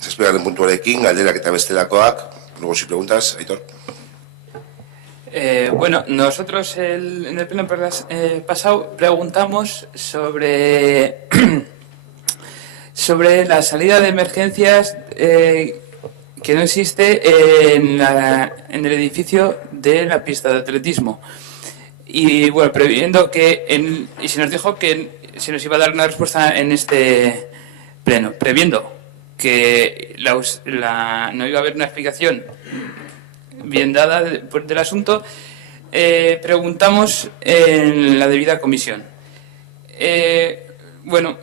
Zazpigarren puntuarekin, galderak eta bestelakoak. Luego, si preguntas, Aitor. Bueno, nosotros en el pleno pasado preguntamos sobre sobre la salida de emergencias que no existe en el edificio de la pista de atletismo. Y bueno, previendo que y se nos dijo que se nos iba a dar una respuesta en este pleno, previendo que no iba a haber una explicación bien dada del asunto, preguntamos en la debida comisión. Bueno,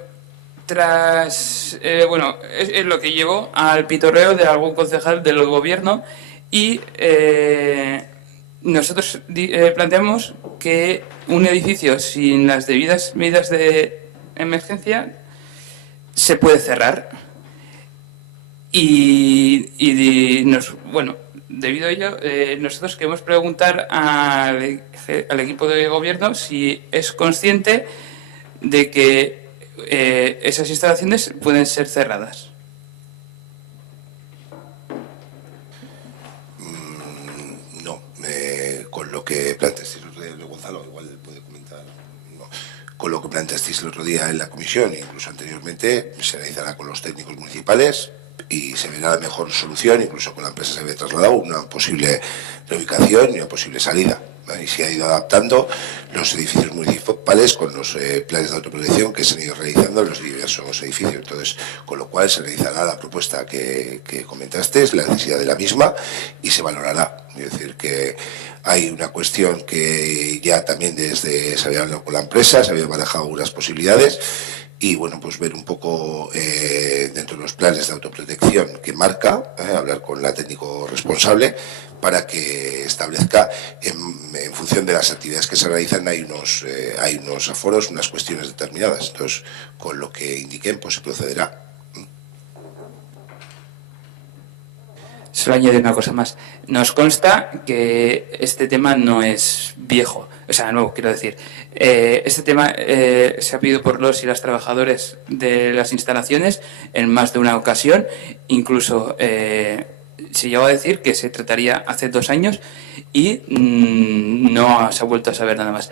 es lo que llevó al pitorreo de algún concejal del gobierno y nosotros planteamos que un edificio sin las debidas medidas de emergencia se puede cerrar debido a ello nosotros queremos preguntar al equipo de gobierno si es consciente de que esas instalaciones pueden ser cerradas. No, con lo que planteasteis el otro día, Gonzalo igual puede comentar. No. Con lo que planteasteis el otro día en la comisión, incluso anteriormente, se analizará con los técnicos municipales y se verá la mejor solución. Incluso con la empresa se había trasladado una posible reubicación y una posible salida. Y se ha ido adaptando los edificios municipales con los planes de autoprotección que se han ido realizando en los diversos edificios. Entonces, con lo cual se realizará la propuesta que comentaste, la necesidad de la misma, y se valorará. Es decir, que hay una cuestión que ya también se había hablado con la empresa, se habían manejado unas posibilidades, y bueno, pues ver un poco dentro de los planes de autoprotección que marca, hablar con la técnico responsable para que establezca en función de las actividades que se realizan hay unos aforos, unas cuestiones determinadas. Entonces, con lo que indiquen, pues se procederá. Solo añadir una cosa más. Nos consta que este tema no es viejo, o sea, nuevo, quiero decir. Este tema se ha pedido por los y las trabajadores de las instalaciones en más de una ocasión. Incluso se llegó a decir que se trataría hace 2 años y no se ha vuelto a saber nada más.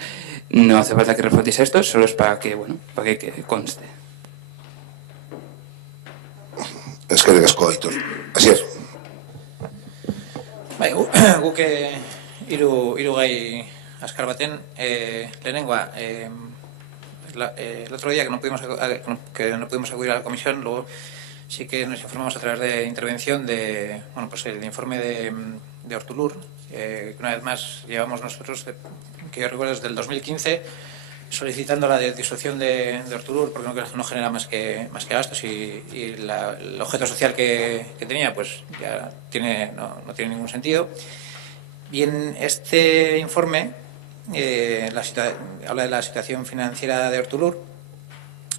No hace falta que respondéis a esto, solo es para que conste. Es que asko, Aitor. Así es. Bai, guk hiru gai azkar baten, lehenengoa, el otro día que no pudimos acudir a la comisión, luego sí que nos informamos a través de intervención de, bueno, pues el informe de Hortolur, que una vez más llevamos nosotros, que yo recuerdo desde el 2015, solicitando la disolución de Hortolur porque no genera más que gastos y el objeto social que tenía pues ya no tiene ningún sentido. Y en este informe habla de la situación financiera de Hortolur,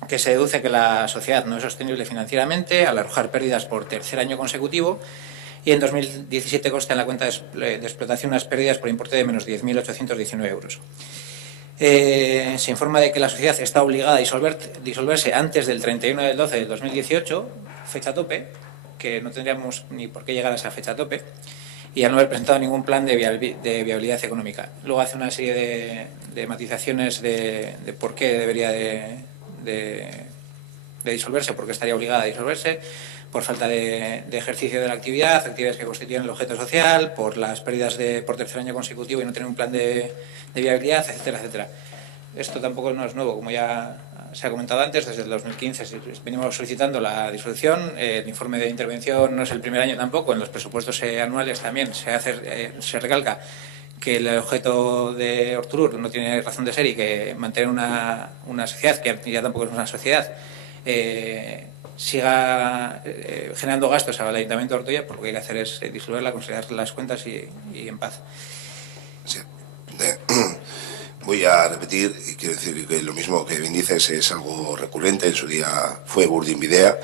que se deduce que la sociedad no es sostenible financieramente al arrojar pérdidas por 3er año consecutivo, y en 2017 consta en la cuenta de explotación unas pérdidas por importe de menos 10.819 euros. Se informa de que la sociedad está obligada a disolverse antes del 31 del 12 del 2018, fecha tope, que no tendríamos ni por qué llegar a esa fecha tope, y al no haber presentado ningún plan de viabilidad económica. Luego hace una serie de matizaciones de por qué debería de disolverse, por qué estaría obligada a disolverse, por falta de ejercicio de la actividades que constituyen el objeto social, por las pérdidas por 3er año consecutivo y no tener un plan de viabilidad, etcétera, etcétera. Esto tampoco no es nuevo, como ya se ha comentado antes, desde el 2015 venimos solicitando la disolución. El informe de intervención no es el primer año tampoco, en los presupuestos anuales también se recalca que el objeto de Hortolur no tiene razón de ser y que mantener una sociedad, que ya tampoco es una sociedad, siga generando gastos al Ayuntamiento de Ortuella, porque lo que hay que hacer es disolverla, considerar las cuentas y en paz. Sí. Voy a repetir, y quiero decir que lo mismo que bien dices es algo recurrente. En su día fue Burdin Videa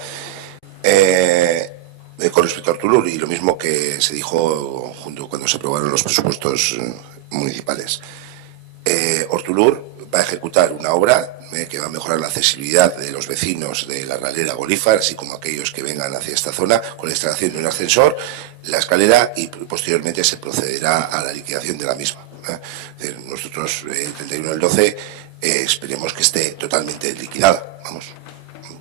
con respecto a Hortolur, y lo mismo que se dijo junto cuando se aprobaron los presupuestos municipales. Hortolur va a ejecutar una obra que va a mejorar la accesibilidad de los vecinos de la Ralera Golífar, así como aquellos que vengan hacia esta zona, con la instalación de un ascensor, la escalera, y posteriormente se procederá a la liquidación de la misma. Es decir, nosotros, el 31 del 12, esperemos que esté totalmente liquidada. Vamos.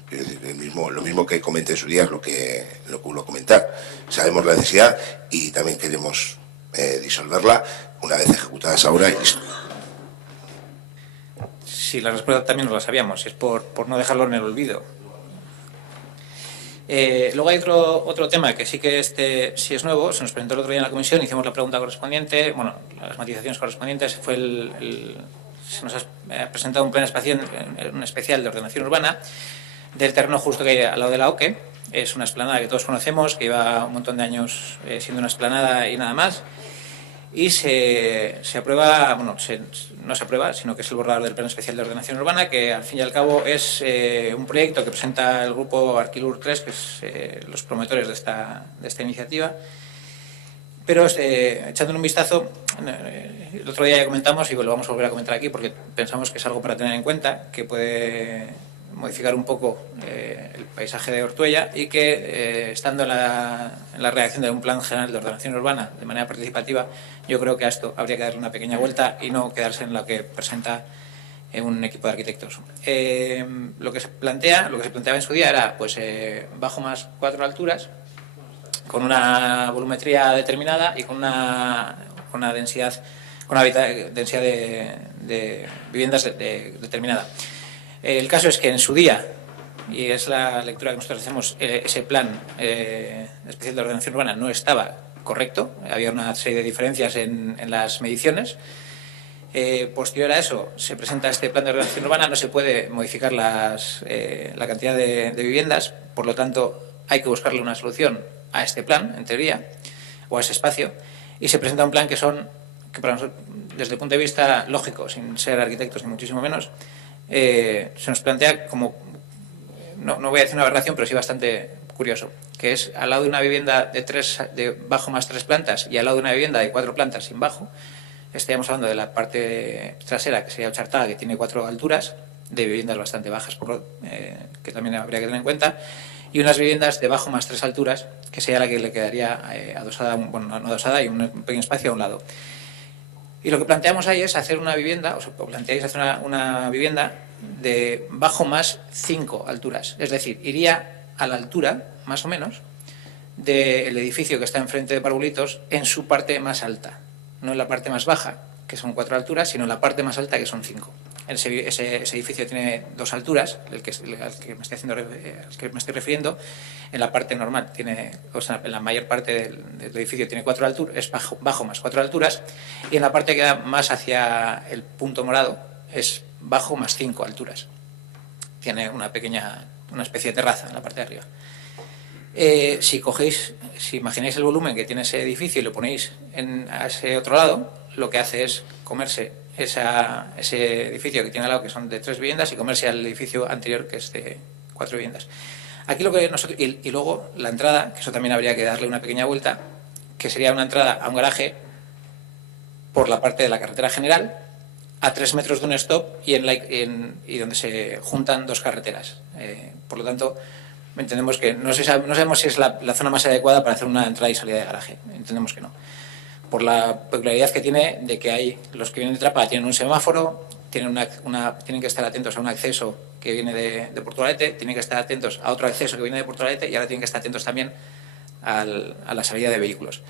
Es decir, lo mismo que comenté en su día es lo que vuelvo a comentar. Sabemos la necesidad y también queremos disolverla una vez ejecutada esa obra y listo. Sí, la respuesta también no la sabíamos, es por no dejarlo en el olvido. Luego hay otro tema que sí que sí es nuevo, se nos presentó el otro día en la comisión, hicimos la pregunta correspondiente, bueno, las matizaciones correspondientes, se nos ha presentado un plan especial de ordenación urbana del terreno justo que hay al lado de la OQE. Es una explanada que todos conocemos, que lleva un montón de años siendo una explanada y nada más. Y se aprueba, bueno, no se aprueba, sino que es el borrador del Plan Especial de Ordenación Urbana, que al fin y al cabo es un proyecto que presenta el grupo Arquilur 3, que es los promotores de esta iniciativa. Pero echándole un vistazo, el otro día ya comentamos y lo vamos a volver a comentar aquí porque pensamos que es algo para tener en cuenta, que puede modificar un poco el paisaje de Ortuella y que estando en la redacción de un plan general de ordenación urbana de manera participativa, yo creo que a esto habría que darle una pequeña vuelta y no quedarse en lo que presenta un equipo de arquitectos. Lo que se planteaba en su día era pues bajo más 4 alturas, con una volumetría determinada y con una densidad, de viviendas determinada. El caso es que en su día, y es la lectura que nosotros hacemos, ese plan especial de ordenación urbana no estaba correcto, había una serie de diferencias en las mediciones. Posterior a eso, se presenta este plan de ordenación urbana, no se puede modificar la cantidad de viviendas, por lo tanto hay que buscarle una solución a este plan, en teoría, o a ese espacio, y se presenta un plan que para nosotros, desde el punto de vista lógico, sin ser arquitectos ni muchísimo menos, se nos plantea como, no voy a decir una aberración, pero sí bastante curioso, que es al lado de una vivienda de bajo más 3 plantas y al lado de una vivienda de 4 plantas sin bajo, estaríamos hablando de la parte trasera, que sería Ochartaga, que tiene 4 alturas, de viviendas bastante bajas, que también habría que tener en cuenta, y unas viviendas de bajo más 3 alturas, que sería la que le quedaría adosada, bueno, no adosada, y un pequeño espacio a un lado. Y lo que planteamos ahí es hacer una vivienda, o planteáis hacer una vivienda de bajo más 5 alturas. Es decir, iría a la altura, más o menos, del edificio que está enfrente de Parvulitos en su parte más alta. No en la parte más baja, que son 4 alturas, sino en la parte más alta, que son 5. Ese edificio tiene 2 alturas, al que me estoy refiriendo. En la parte normal, en la mayor parte del edificio tiene 4 alturas, es bajo más 4 alturas, y en la parte que da más hacia el punto morado es bajo más 5 alturas. Tiene una especie de terraza en la parte de arriba. Si imagináis el volumen que tiene ese edificio y lo ponéis a ese otro lado, lo que hace es comerse ese edificio que tiene al lado, que son de 3 viviendas, y comerse al edificio anterior, que es de 4 viviendas. Aquí lo que nosotros, y luego la entrada, que eso también habría que darle una pequeña vuelta, que sería una entrada a un garaje por la parte de la carretera general, a 3 metros de un stop y donde se juntan 2 carreteras. Por lo tanto, entendemos que no sabemos si es la zona más adecuada para hacer una entrada y salida de garaje. Entendemos que no. Por la peculiaridad que tiene de que hay los que vienen de Trapa tienen un semáforo, tienen que estar atentos a un acceso que viene de Portugalete, tienen que estar atentos a otro acceso que viene de Portugalete y ahora tienen que estar atentos también a la salida de vehículos.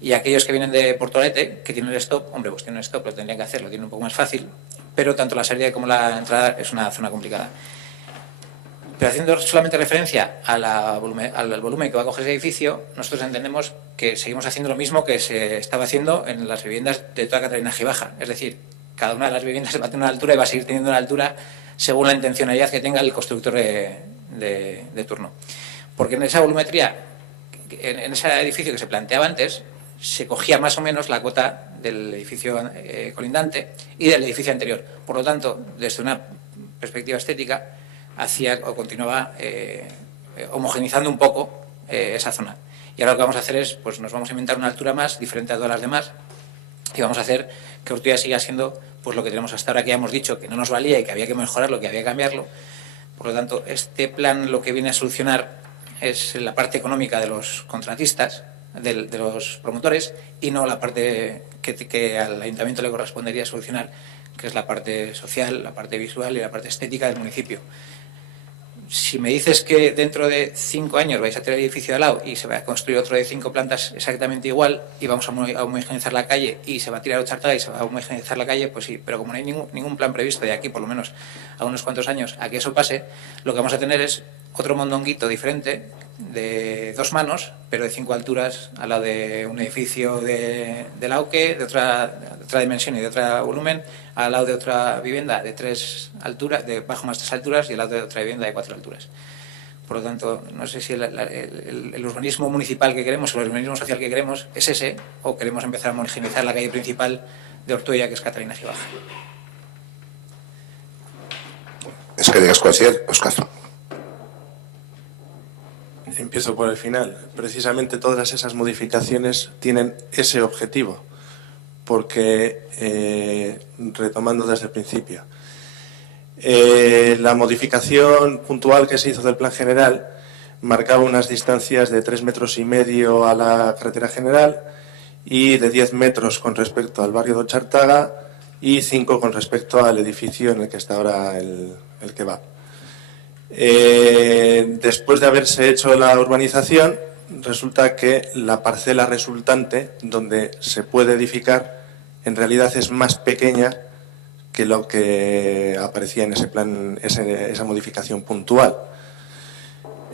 Y aquellos que vienen de Portugalete, que tienen el stop, hombre, pues tienen el stop, lo tendrían que hacer, lo tienen un poco más fácil, pero tanto la salida como la entrada es una zona complicada. Pero haciendo solamente referencia al volumen que va a coger ese edificio, nosotros entendemos que seguimos haciendo lo mismo que se estaba haciendo en las viviendas de toda Cataluña Baja. Es decir, cada una de las viviendas va a tener una altura y va a seguir teniendo una altura según la intencionalidad que tenga el constructor de turno. Porque en esa volumetría, en ese edificio que se planteaba antes, se cogía más o menos la cuota del edificio colindante y del edificio anterior. Por lo tanto, desde una perspectiva estética, continuaba homogenizando un poco esa zona. Y ahora lo que vamos a hacer es, pues nos vamos a inventar una altura más, diferente a todas las demás, y vamos a hacer que Ortuella siga siendo pues lo que tenemos hasta ahora, que ya hemos dicho que no nos valía y que había que mejorarlo, que había que cambiarlo. Por lo tanto, este plan lo que viene a solucionar es la parte económica de los contratistas, de los promotores, y no la parte que al ayuntamiento le correspondería solucionar, que es la parte social, la parte visual y la parte estética del municipio. Si me dices que dentro de 5 años vais a tener el edificio de al lado y se va a construir otro de 5 plantas exactamente igual y vamos a homogeneizar la calle y se va a tirar Ochartaga y se va a homogeneizar la calle, pues sí, pero como no hay ningún plan previsto de aquí, por lo menos a unos cuantos años, a que eso pase, lo que vamos a tener es otro mondonguito diferente de 2 manos, pero de 5 alturas, al lado de un edificio de la OQE, de otra dimensión y de otro volumen, al lado de otra vivienda de 3 alturas, de bajo más 3 alturas, y al lado de otra vivienda de 4 alturas. Por lo tanto, no sé si el urbanismo municipal que queremos o el urbanismo social que queremos es ese, o queremos empezar a homogeneizar la calle principal de Ortuella, que es Catalina Gibaja. Es que digas cuál sea, Óscar. Empiezo por el final. Precisamente todas esas modificaciones tienen ese objetivo, porque, retomando desde el principio, la modificación puntual que se hizo del plan general marcaba unas distancias de 3,5 metros a la carretera general y de 10 metros con respecto al barrio de Ochartaga y 5 con respecto al edificio en el que está ahora el kebab. Después de haberse hecho la urbanización, resulta que la parcela resultante, donde se puede edificar, en realidad es más pequeña que lo que aparecía en ese plan, esa modificación puntual.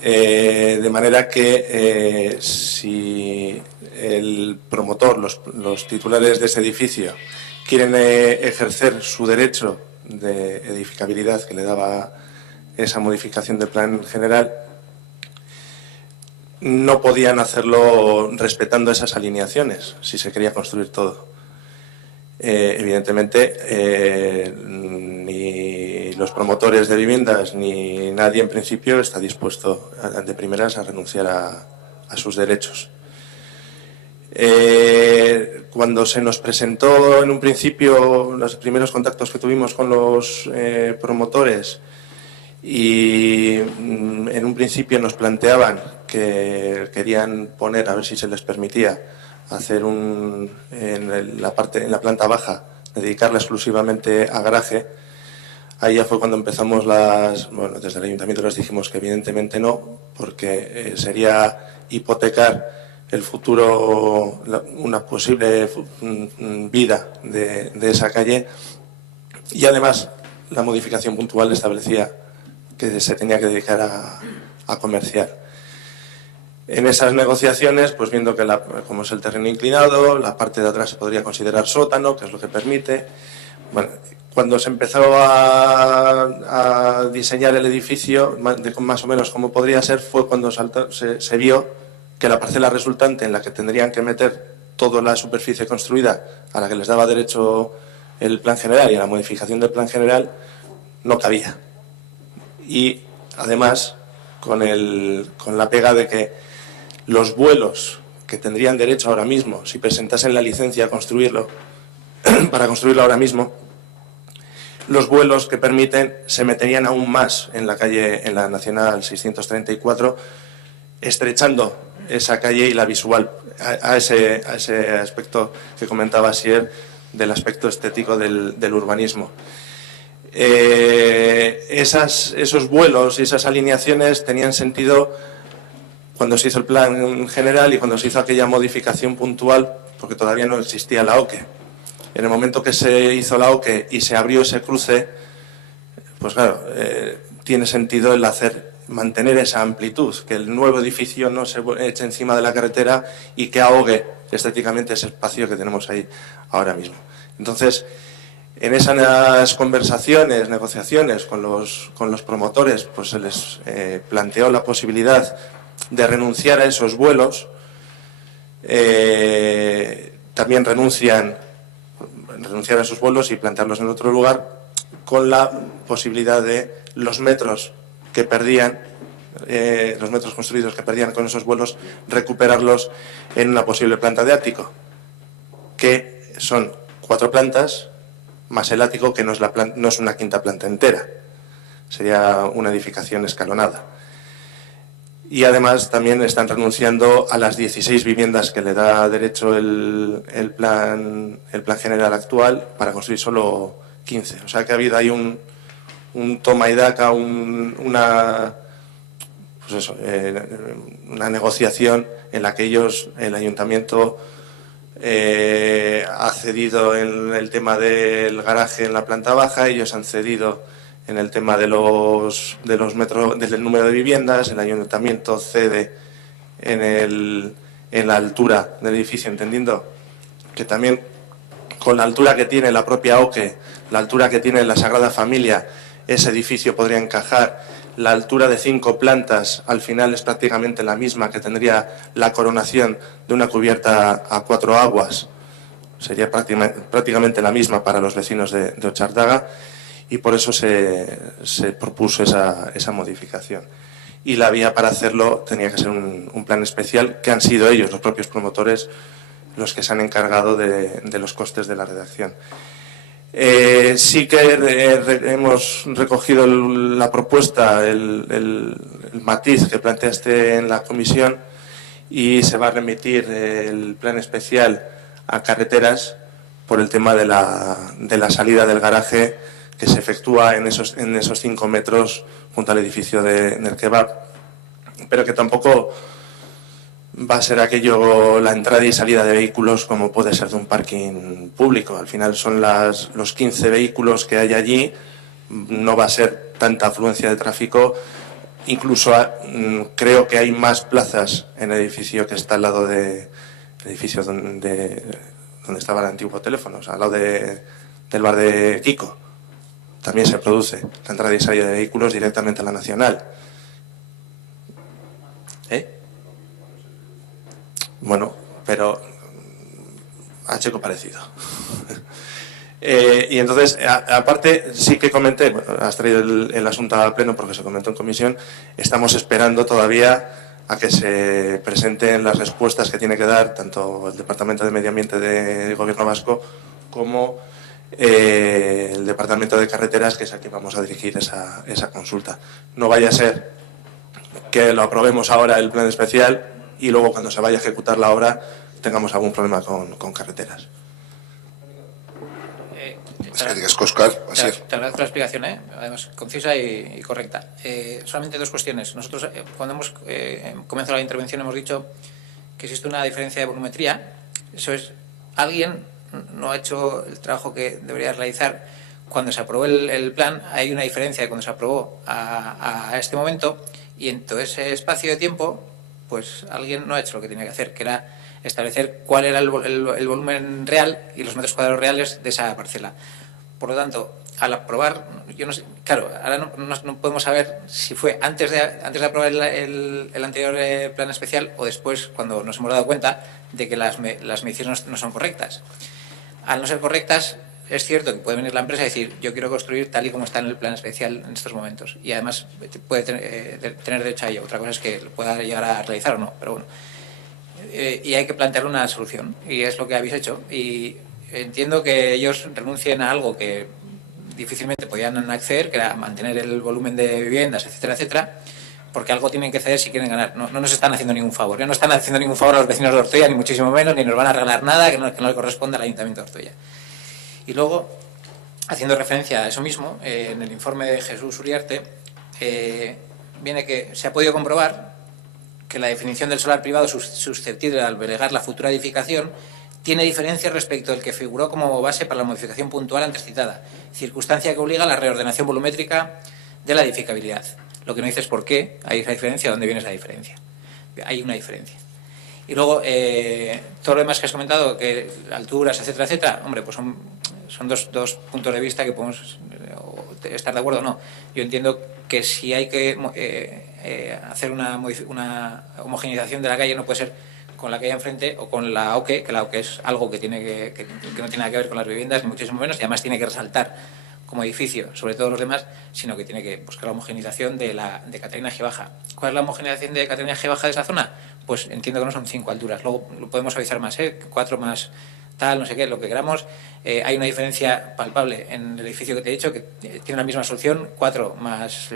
De manera que si el promotor, los titulares de ese edificio, quieren ejercer su derecho de edificabilidad que le daba esa modificación del plan general, no podían hacerlo respetando esas alineaciones si se quería construir todo. Evidentemente, ni los promotores de viviendas ni nadie en principio está dispuesto de primeras a renunciar a sus derechos. Cuando se nos presentó en un principio, los primeros contactos que tuvimos con los promotores, y en un principio nos planteaban que querían poner, a ver si se les permitía, hacer en la planta baja, dedicarla exclusivamente a garaje. Ahí ya fue cuando empezamos desde el ayuntamiento les dijimos que evidentemente no, porque sería hipotecar el futuro, una posible vida de esa calle, y además la modificación puntual establecía que se tenía que dedicar a comerciar. En esas negociaciones, pues viendo que como es el terreno inclinado, la parte de atrás se podría considerar sótano, que es lo que permite. Bueno, cuando se empezó a diseñar el edificio, más o menos como podría ser, fue cuando se vio que la parcela resultante, en la que tendrían que meter toda la superficie construida a la que les daba derecho el plan general y a la modificación del plan general, no cabía. Y además con la pega de que los vuelos que tendrían derecho ahora mismo, si presentasen la licencia a construirlo, para construirlo ahora mismo, los vuelos que permiten se meterían aún más en la calle, en la Nacional 634, estrechando esa calle y la visual a ese aspecto que comentaba Asier, del aspecto estético del urbanismo. Esos vuelos y esas alineaciones tenían sentido cuando se hizo el plan general y cuando se hizo aquella modificación puntual, porque todavía no existía la OQE. En el momento que se hizo la OQE y se abrió ese cruce, pues claro, tiene sentido el mantener esa amplitud, que el nuevo edificio no se eche encima de la carretera y que ahogue estéticamente ese espacio que tenemos ahí ahora mismo. Entonces, en esas conversaciones, negociaciones con los promotores, pues se les planteó la posibilidad de renunciar a esos vuelos. También renunciar a esos vuelos y plantearlos en otro lugar, con la posibilidad de los metros que perdían, los metros construidos que perdían con esos vuelos, recuperarlos en una posible planta de ático, que son 4 plantas más el ático, que no es una quinta planta entera. Sería una edificación escalonada. Y además también están renunciando a las 16 viviendas que le da derecho el plan general actual para construir solo 15. O sea que ha habido ahí un toma y daca, una negociación en la que el ayuntamiento ha cedido en el tema del garaje en la planta baja, ellos han cedido en el tema de los metros, del número de viviendas, el ayuntamiento cede en la altura del edificio, entendiendo que también con la altura que tiene la propia OCE, la altura que tiene la Sagrada Familia, ese edificio podría encajar. La altura de 5 plantas al final es prácticamente la misma que tendría la coronación de una cubierta a 4 aguas. Sería prácticamente la misma para los vecinos de Ochardaga, y por eso se propuso esa modificación. Y la vía para hacerlo tenía que ser un plan especial, que han sido ellos, los propios promotores, los que se han encargado de los costes de la redacción. Sí que hemos recogido la propuesta, el matiz que planteaste en la comisión, y se va a remitir el plan especial a carreteras por el tema de la salida del garaje, que se efectúa en esos 5 metros junto al edificio del kebab, pero que tampoco va a ser aquello la entrada y salida de vehículos como puede ser de un parking público. Al final son los 15 vehículos que hay allí, no va a ser tanta afluencia de tráfico. Incluso creo que hay más plazas en el edificio que está al lado del edificio donde estaba el antiguo teléfono, o sea, al lado del bar de Kiko. También se produce la entrada y salida de vehículos directamente a la Nacional. Bueno, pero ha hecho parecido. Y entonces, aparte, sí que comenté, bueno, has traído el asunto al pleno porque se comentó en comisión, estamos esperando todavía a que se presenten las respuestas que tiene que dar tanto el Departamento de Medio Ambiente del Gobierno Vasco como el Departamento de Carreteras, que es al que vamos a dirigir esa consulta. No vaya a ser que lo aprobemos ahora el plan especial y luego cuando se vaya a ejecutar la obra tengamos algún problema con carreteras. Es que digas, Óscar, te agradezco la explicación, además concisa y correcta. Solamente 2 cuestiones. Nosotros, cuando hemos comenzado la intervención, hemos dicho que existe una diferencia de volumetría. Eso es, alguien no ha hecho el trabajo que debería realizar. Cuando se aprobó el plan, hay una diferencia de cuando se aprobó a este momento, y en todo ese espacio de tiempo, pues alguien no ha hecho lo que tenía que hacer, que era establecer cuál era el volumen real y los metros cuadrados reales de esa parcela. Por lo tanto, al aprobar, yo no sé, claro, ahora no podemos saber si fue antes de aprobar el anterior plan especial o después, cuando nos hemos dado cuenta de que las mediciones no son correctas. Al no ser correctas, es cierto que puede venir la empresa y decir, yo quiero construir tal y como está en el plan especial en estos momentos, y además puede tener derecho a ello. Otra cosa es que lo pueda llegar a realizar o no, pero bueno. Y hay que plantearle una solución, y es lo que habéis hecho. Y entiendo que ellos renuncien a algo que difícilmente podían acceder, que era mantener el volumen de viviendas, etcétera, etcétera, porque algo tienen que ceder si quieren ganar. No nos están haciendo ningún favor. No están haciendo ningún favor a los vecinos de Ortuella, ni muchísimo menos, ni nos van a regalar nada que no le corresponda al Ayuntamiento de Ortuella. Y luego, haciendo referencia a eso mismo, en el informe de Jesús Uriarte viene que se ha podido comprobar que la definición del solar privado susceptible de albergar la futura edificación tiene diferencias respecto al que figuró como base para la modificación puntual antes citada, circunstancia que obliga a la reordenación volumétrica de la edificabilidad. Lo que no dices por qué hay esa diferencia, ¿dónde viene esa diferencia? Hay una diferencia. Y luego, todo lo demás que has comentado, que alturas, etcétera, etcétera, hombre, pues son dos puntos de vista que podemos estar de acuerdo o no. Yo entiendo que si hay que hacer una homogeneización de la calle, no puede ser con la calle enfrente o con la OCE, que la OCE es algo que no tiene nada que ver con las viviendas, ni muchísimo menos, y además tiene que resaltar como edificio sobre todos los demás, sino que tiene que buscar la homogeneización de Catalina G Baja. ¿Cuál es la homogeneización de Catalina G Baja de esa zona? Pues entiendo que no son 5 alturas, luego lo podemos avisar más, 4 más tal, no sé qué, lo que queramos. Hay una diferencia palpable en el edificio que te he dicho, que tiene la misma solución, 4 más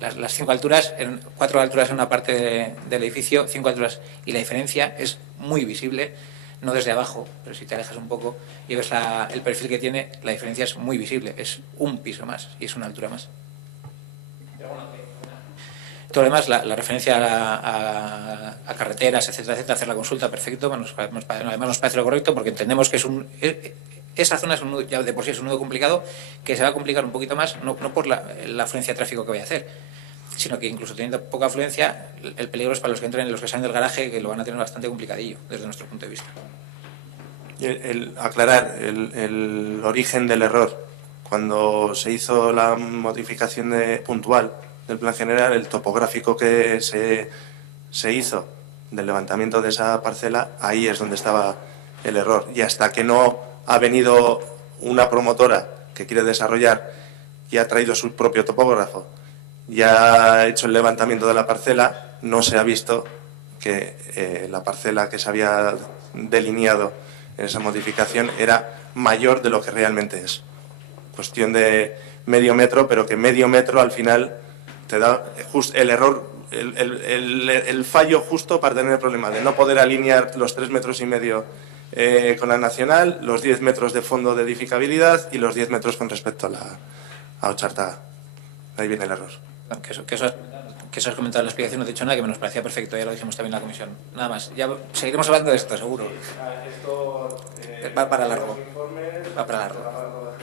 las 5 alturas, 4 alturas en una parte del edificio, 5 alturas, y la diferencia es muy visible, no desde abajo, pero si te alejas un poco y ves el perfil que tiene, la diferencia es muy visible, es un piso más y es una altura más. Todo lo demás, la referencia a carreteras, etcétera, etcétera, hacer la consulta, perfecto, además nos parece lo correcto, porque entendemos que esa zona es un nudo, ya de por sí es un nudo complicado, que se va a complicar un poquito más, no por la afluencia de tráfico que vaya a hacer, sino que incluso teniendo poca afluencia, el peligro es para los que entren y los que salen del garaje, que lo van a tener bastante complicadillo, desde nuestro punto de vista. Aclarar el origen del error. Cuando se hizo la modificación puntual del plan general, el topográfico que se hizo del levantamiento de esa parcela, ahí es donde estaba el error. Y hasta que no ha venido una promotora que quiere desarrollar y ha traído su propio topógrafo y ha hecho el levantamiento de la parcela, no se ha visto que la parcela que se había delineado en esa modificación era mayor de lo que realmente es. Cuestión de medio metro, pero que medio metro al final te da el error, el fallo justo para tener el problema de no poder alinear los 3,5 metros con la nacional, los 10 metros de fondo de edificabilidad y los 10 metros con respecto a Ochartaga. Ahí viene el error. Que eso has comentado en la explicación, no te he dicho nada, que nos parecía perfecto, ya lo dijimos también en la comisión. Nada más, ya seguiremos hablando de esto, seguro. Va para largo. Va para largo.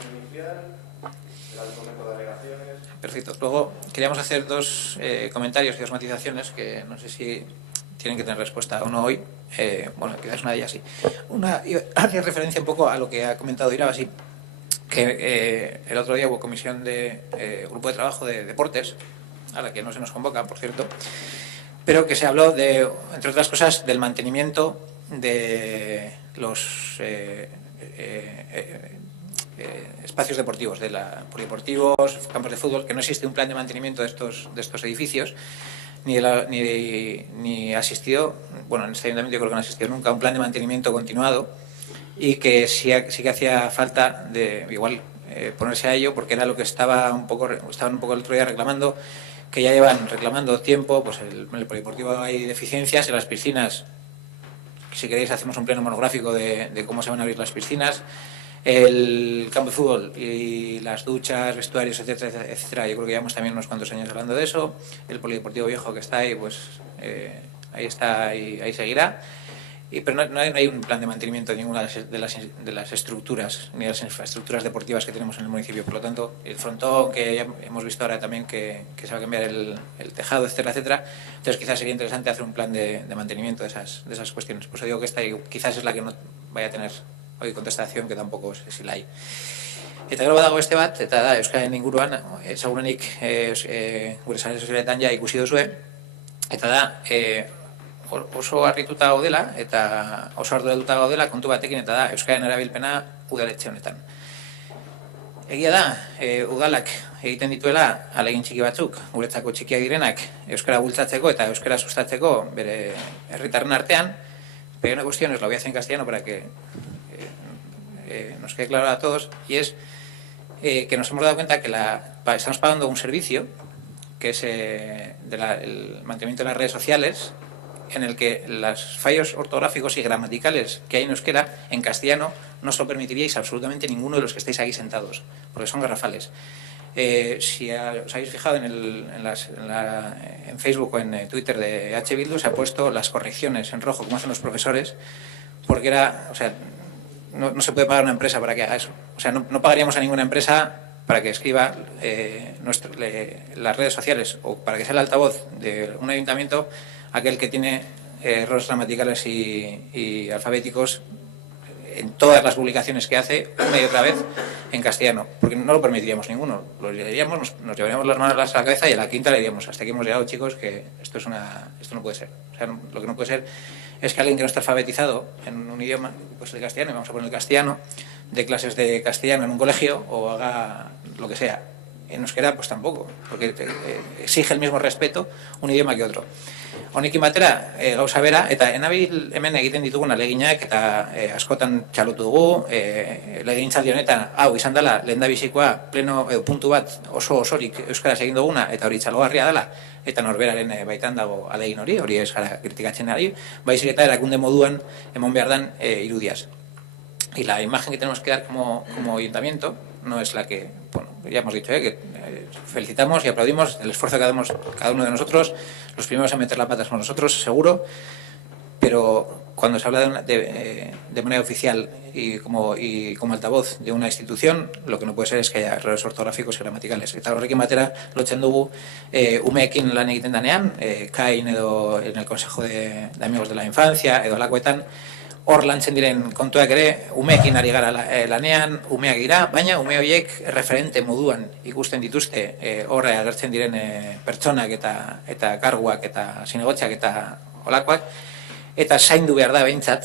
Perfecto. Luego queríamos hacer 2 comentarios y 2 matizaciones que no sé si tienen que tener respuesta o no hoy. Bueno, quizás una de ellas sí. Una hace referencia un poco a lo que ha comentado Irabasi, que el otro día hubo comisión de grupo de trabajo de deportes, a la que no se nos convoca, por cierto, pero que se habló de, entre otras cosas, del mantenimiento de los espacios deportivos, polideportivos, campos de fútbol, que no existe un plan de mantenimiento de estos edificios, ni ha existido, bueno, en este ayuntamiento yo creo que no ha existido nunca un plan de mantenimiento continuado, y que sí que hacía falta de igual ponerse a ello, porque era lo que estaban un poco el otro día reclamando, que ya llevan reclamando tiempo. Pues en el polideportivo hay deficiencias, en las piscinas, si queréis hacemos un pleno monográfico de cómo se van a abrir las piscinas, el campo de fútbol y las duchas, vestuarios, etcétera, etcétera. Yo creo que llevamos también unos cuantos años hablando de eso. El polideportivo viejo que está ahí, pues ahí está y ahí seguirá. Pero no hay un plan de mantenimiento de ninguna de las estructuras, ni de las infraestructuras deportivas que tenemos en el municipio. Por lo tanto, el frontón, que ya hemos visto ahora también que se va a cambiar el tejado, etcétera, etcétera. Entonces quizás sería interesante hacer un plan de mantenimiento de esas cuestiones. Por eso digo que esta quizás es la que no vaya a tener hoy contestación, que tampoco sé si la hay. Eta gero badago beste bat, eta da Euskaren inguruan, segurenik gure sare sozialetan ja ikusi duzue, eta da oso harrituta gaudela eta oso arduratuta gaudela kontu batekin, eta da Euskararen erabilpena udaletxe honetan. Egia da, udalak egiten dituela ahalegin txiki batzuk, guretzako txikiak direnak, euskara bultzatzeko eta euskara sustatzeko bere herritarren artean, pero una cuestión os la voy a hacer en castellano para que nos quede claro a todos, y es que nos hemos dado cuenta que estamos pagando un servicio que es el mantenimiento de las redes sociales, en el que los fallos ortográficos y gramaticales que hay en euskera, en castellano, no os lo permitiríais absolutamente ninguno de los que estáis aquí sentados, porque son garrafales. Si os habéis fijado en Facebook o en Twitter de H. Bildu, se ha puesto las correcciones en rojo, como hacen los profesores, porque no se puede pagar una empresa para que haga eso. O sea, no pagaríamos a ninguna empresa para que escriba las redes sociales, o para que sea el altavoz de un ayuntamiento aquel que tiene errores gramaticales y alfabéticos en todas las publicaciones que hace, una y otra vez, en castellano, porque no lo permitiríamos ninguno. Lo leeríamos, nos llevaríamos las manos a la cabeza y a la quinta le diríamos: hasta aquí hemos llegado, chicos, que esto no puede ser. O sea, lo que no puede ser es que alguien que no está alfabetizado en un idioma, pues el castellano, y vamos a poner el castellano, de clases de castellano en un colegio, o haga lo que sea. en euskera pues tampoco, porque exige el mismo respeto un idioma que otro. Honekin batera, gauza bera, eta enabil hemen egiten ditugun aleginak, eta askotan txalotu dugu, legegintzaldi honetan, hau izan dela, lehendabizikoa, pleno puntu bat osorik euskaraz egin duguna, eta hori txalogarria dela, eta norberaren baitan dago alegin hori ez gara kritikatzen ari, baizik eta erakunde moduan emon behar dan irudiaz. Y la imagen que tenemos que dar como ayuntamiento no es la que, bueno, ya hemos dicho, que felicitamos y aplaudimos el esfuerzo que hacemos cada uno de nosotros. Los primeros en meter la pata somos nosotros, seguro, pero cuando se habla de manera oficial y como altavoz de una institución, lo que no puede ser es que haya errores ortográficos y gramaticales. Eta horrekin batera, lotzen dugu umeekin lan egiten danean, kain edo en el Consejo de Amigos de la Infancia, edo alakoetan, hor lantzen diren kontuak ere, umeekin ari gara lanean, umeak gira, baina ume horiek referente moduan ikusten dituzte hor agertzen diren pertsonak eta karguak eta zinegotxak eta olakoak, eta zaindu behar da behintzat,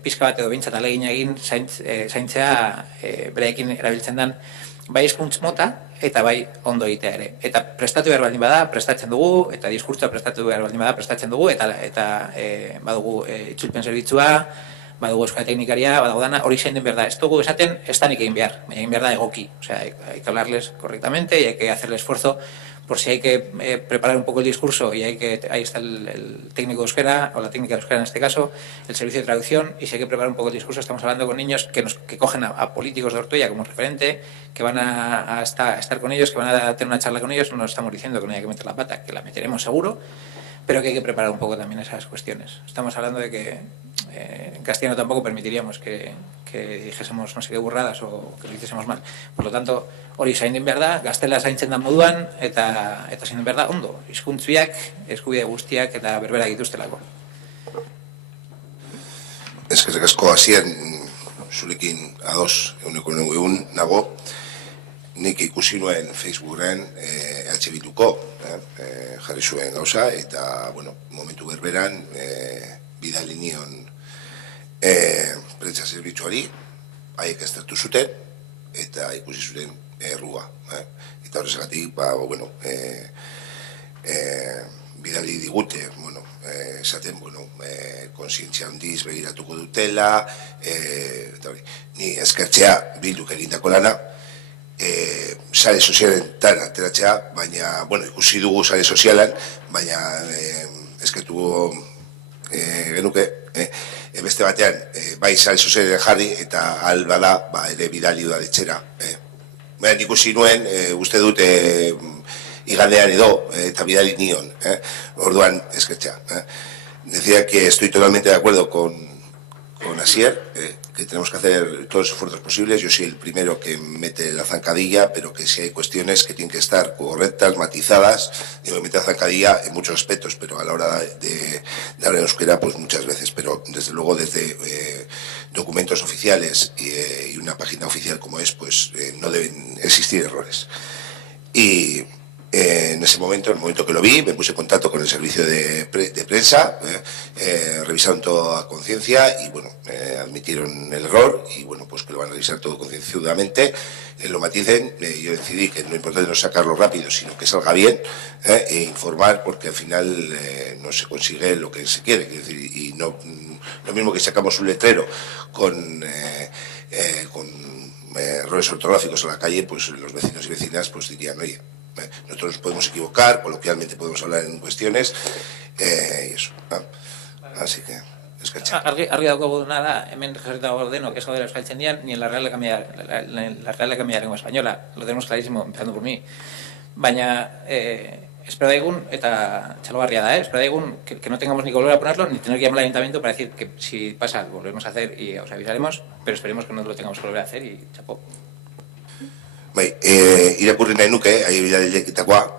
pizka bat edo behintzat alegin egin zaintzea bereekin erabiltzen den bai hizkuntz mota eta bai ondo egitea ere. Eta prestatu behar baldin bada, prestatzen dugu, eta diskurtsoa prestatu behar baldin bada, prestatzen dugu, eta badugu itzulpen zerbitzua, badugu euskal teknikaria, badugu dana, hori zein den behar da. Ez dugu esaten, ez danik egin behar, baina egin behar da egoki. O sea, hay que hablarles correctamente y hay que hacer el esfuerzo por si hay que preparar un poco el discurso y ahí está el técnico de euskera, o la técnica de euskera en este caso, el servicio de traducción, y si hay que preparar un poco el discurso, estamos hablando con niños que cogen a políticos de Ortuella como referente, que van a estar con ellos, que van a tener una charla con ellos. No nos estamos diciendo que no hay que meter la pata, que la meteremos seguro, pero que hay que preparar un poco también esas cuestiones. Estamos hablando de que en castellano tampoco permitiríamos que dijésemos no sé qué burradas o que lo hiciésemos mal. Por lo tanto, hori zaindu behar da, gaztela zaintzen da moduan, eta zaindu behar da ondo. Hizkuntziak, eskubide guztiak eta berberak dituztelako. Eskerrik asko hasien zurekin ados egun nago, nik ikusi nuen Facebooken Bilduko jarri zuen gauza, eta bueno, momentu berberan bidali nion prentsa zerbitzuari, haiek aztertu zuten, eta ikusi zuten errua. Eta horrezagatik, bueno, bidali digute, bueno, esaten, bueno, konsientzia handiz begiratuko dutela, eta hori, ni eskertzea Bilduk egindako lana, sare sozialetan ateratzea, baina, bueno, ikusi dugu sare sozialan, baina eskertuko genuke, beste batean, bai sare sozialen jarri, eta albada, ere bidali udaletxera. Baina ikusi nuen, uste dut, igandean edo, eta bidali nion, orduan eskertzea. Decía que estoy totalmente de acuerdo con Asier, que tenemos que hacer todos los esfuerzos posibles. Yo soy el primero que mete la zancadilla, pero que si hay cuestiones que tienen que estar correctas, matizadas, digo, mete la zancadilla en muchos aspectos, pero a la hora de hablar en euskera, pues muchas veces, pero desde luego desde documentos oficiales y una página oficial como es, pues no deben existir errores. Y en ese momento, en el momento que lo vi, me puse en contacto con el servicio de prensa, revisaron todo a conciencia y bueno, admitieron el error y bueno, pues que lo van a revisar todo concienzudamente, lo maticen. Yo decidí que lo importante no es sacarlo rápido, sino que salga bien, e informar, porque al final no se consigue lo que se quiere, es decir, y no lo mismo que sacamos un letrero con errores ortográficos a la calle, pues los vecinos y vecinas pues dirían, oye, nosotros nos podemos equivocar, coloquialmente podemos hablar en cuestiones, y eso. Así que, eskertza. Argi daukaguna da, hemen jarritago ordenok ez gaudela euskaltzendian, ni en la Real Academia de Lengua Española, lo tenemos clarísimo, empezando por mí. Baina, espero daigun, eta txalogarria da, espero daigun que no tengamos ni que volver a ponerlo, ni tener que llamar al ayuntamiento para decir que si pasa, volveremos a hacer y os avisaremos, pero esperemos que no lo tengamos que volver a hacer y chapó. Bai, irakurri nahi nuke, ahi bidalekitakoa,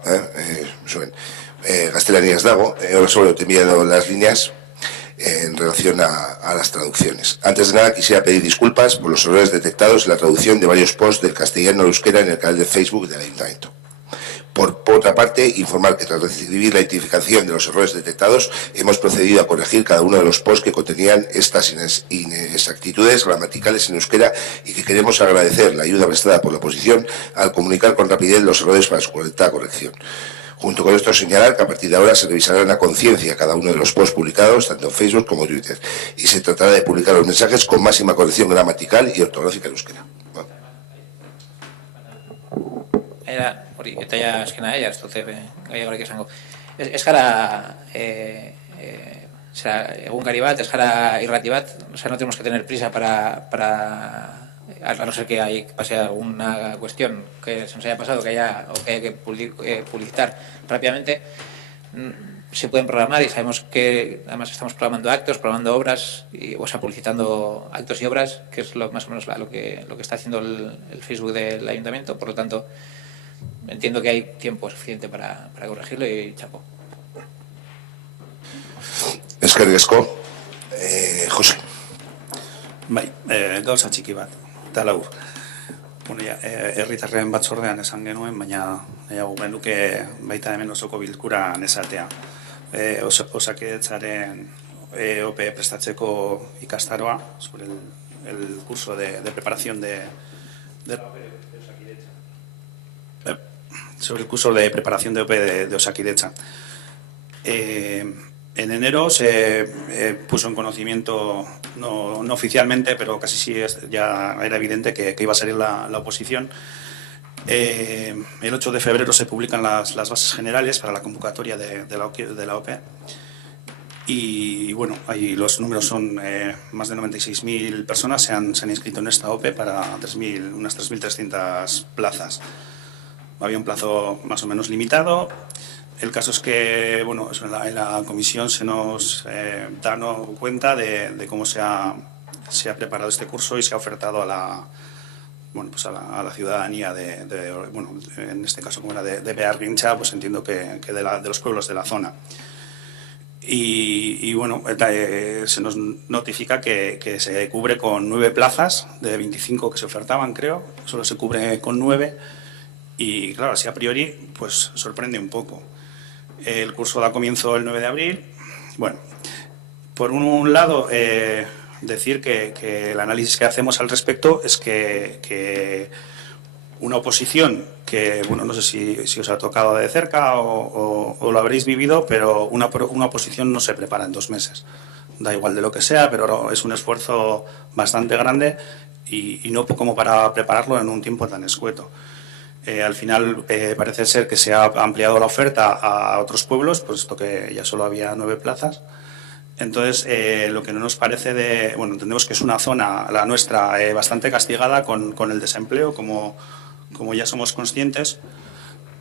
zuen, gaztelaniaz dago, ahora solo te he enviado las líneas en relación a las traducciones. Antes de nada, quisiera pedir disculpas por los errores detectados en la traducción de varios posts del castellano al euskera en el canal de Facebook del Ayuntamiento. Por otra parte, informar que tras recibir la identificación de los errores detectados, hemos procedido a corregir cada uno de los posts que contenían estas inexactitudes gramaticales en euskera y que queremos agradecer la ayuda prestada por la oposición al comunicar con rapidez los errores para su correcta corrección. Junto con esto, señalar que a partir de ahora se revisarán a conciencia cada uno de los posts publicados, tanto en Facebook como en Twitter, y se tratará de publicar los mensajes con máxima corrección gramatical y ortográfica en euskera. Hori, eta ja eskena ez dute gaiagorik esango. Ez gara egunkari bat, ez gara irrati bat, o sea, no tenemos que tener prisa para a no ser que pase alguna cuestión que se nos haya pasado, que haya o que haya que publicitar rápidamente. Se pueden programar y sabemos que además estamos programando actos, programando obras, o sea, publicitando actos y obras, que es más o menos lo que está haciendo el Facebook del Ayuntamiento. Por lo tanto, entiendo que hay tiempo suficiente para corregirlo y chapo. Eskerrik asko. Jose. Bai, gauza txiki bat, eta laur. Bueno, herritarren batzordean esan genuen, baina nahiago genuke baita hemen osoko bilkuran esatea. Osakidetzaren OPE prestatzeko ikastaroa, sobre el curso de preparación sobre el curso de preparación de OPE de Osakidetza. En enero se puso en conocimiento, no oficialmente, pero casi sí ya era evidente que iba a salir la oposición. El 8 de febrero se publican las bases generales para la convocatoria de la OPE. Y bueno, ahí los números son más de 96.000 personas se han inscrito en esta OPE para unas 3.300 plazas. Había un plazo más o menos limitado. El caso es que bueno, en la comisión se nos da cuenta de cómo se ha preparado este curso y se ha ofertado a la ciudadanía bueno, en este caso como era de Bearguincha, pues entiendo que de los pueblos de la zona. Y bueno, se nos notifica que se cubre con 9 plazas de 25 que se ofertaban, creo, solo se cubre con 9 y claro, así a priori pues sorprende un poco. El curso da comienzo el 9 de abril. Bueno, por un lado, decir que el análisis que hacemos al respecto es que una oposición que, bueno, no sé si os ha tocado de cerca o lo habréis vivido, pero una oposición no se prepara en 2 meses. Da igual de lo que sea, pero es un esfuerzo bastante grande y no como para prepararlo en un tiempo tan escueto. Al final parece ser que se ha ampliado la oferta a otros pueblos, puesto que ya solo había 9 plazas. Entonces, lo que no nos parece bueno, entendemos que es una zona, la nuestra, bastante castigada con el desempleo, como ya somos conscientes,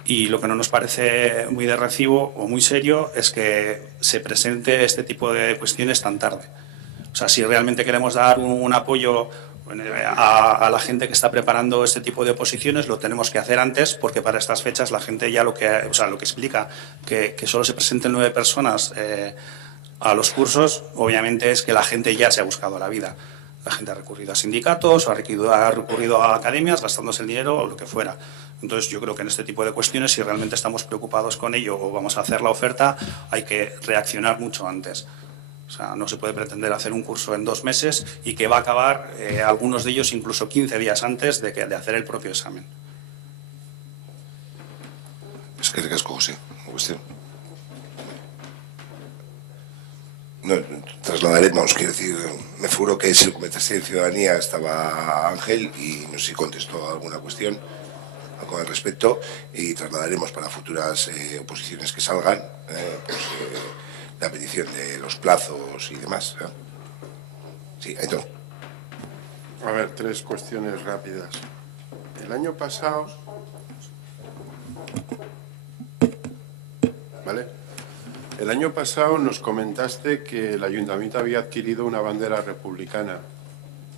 y lo que no nos parece muy de recibo o muy serio es que se presente este tipo de cuestiones tan tarde. O sea, si realmente queremos dar un apoyo a la gente que está preparando este tipo de oposiciones, lo tenemos que hacer antes, porque para estas fechas la gente ya lo que explica que solo se presenten 9 personas a los cursos, obviamente es que la gente ya se ha buscado la vida. La gente ha recurrido a sindicatos o ha recurrido a academias gastándose el dinero o lo que fuera. Entonces yo creo que en este tipo de cuestiones, si realmente estamos preocupados con ello o vamos a hacer la oferta, hay que reaccionar mucho antes. O sea, no se puede pretender hacer un curso en 2 meses y que va a acabar, algunos de ellos incluso 15 días antes de hacer el propio examen. Eskerrik asko, José. Cuestión. No, trasladaremos, quiero decir, me figuro que si lo comentaste en Ciudadanía estaba Ángel y no sé si contestó alguna cuestión con el respecto y trasladaremos para futuras oposiciones que salgan la petición de los plazos y demás. Sí, entonces. A ver, 3 cuestiones rápidas. El año pasado, ¿vale? El año pasado nos comentaste que el Ayuntamiento había adquirido una bandera republicana.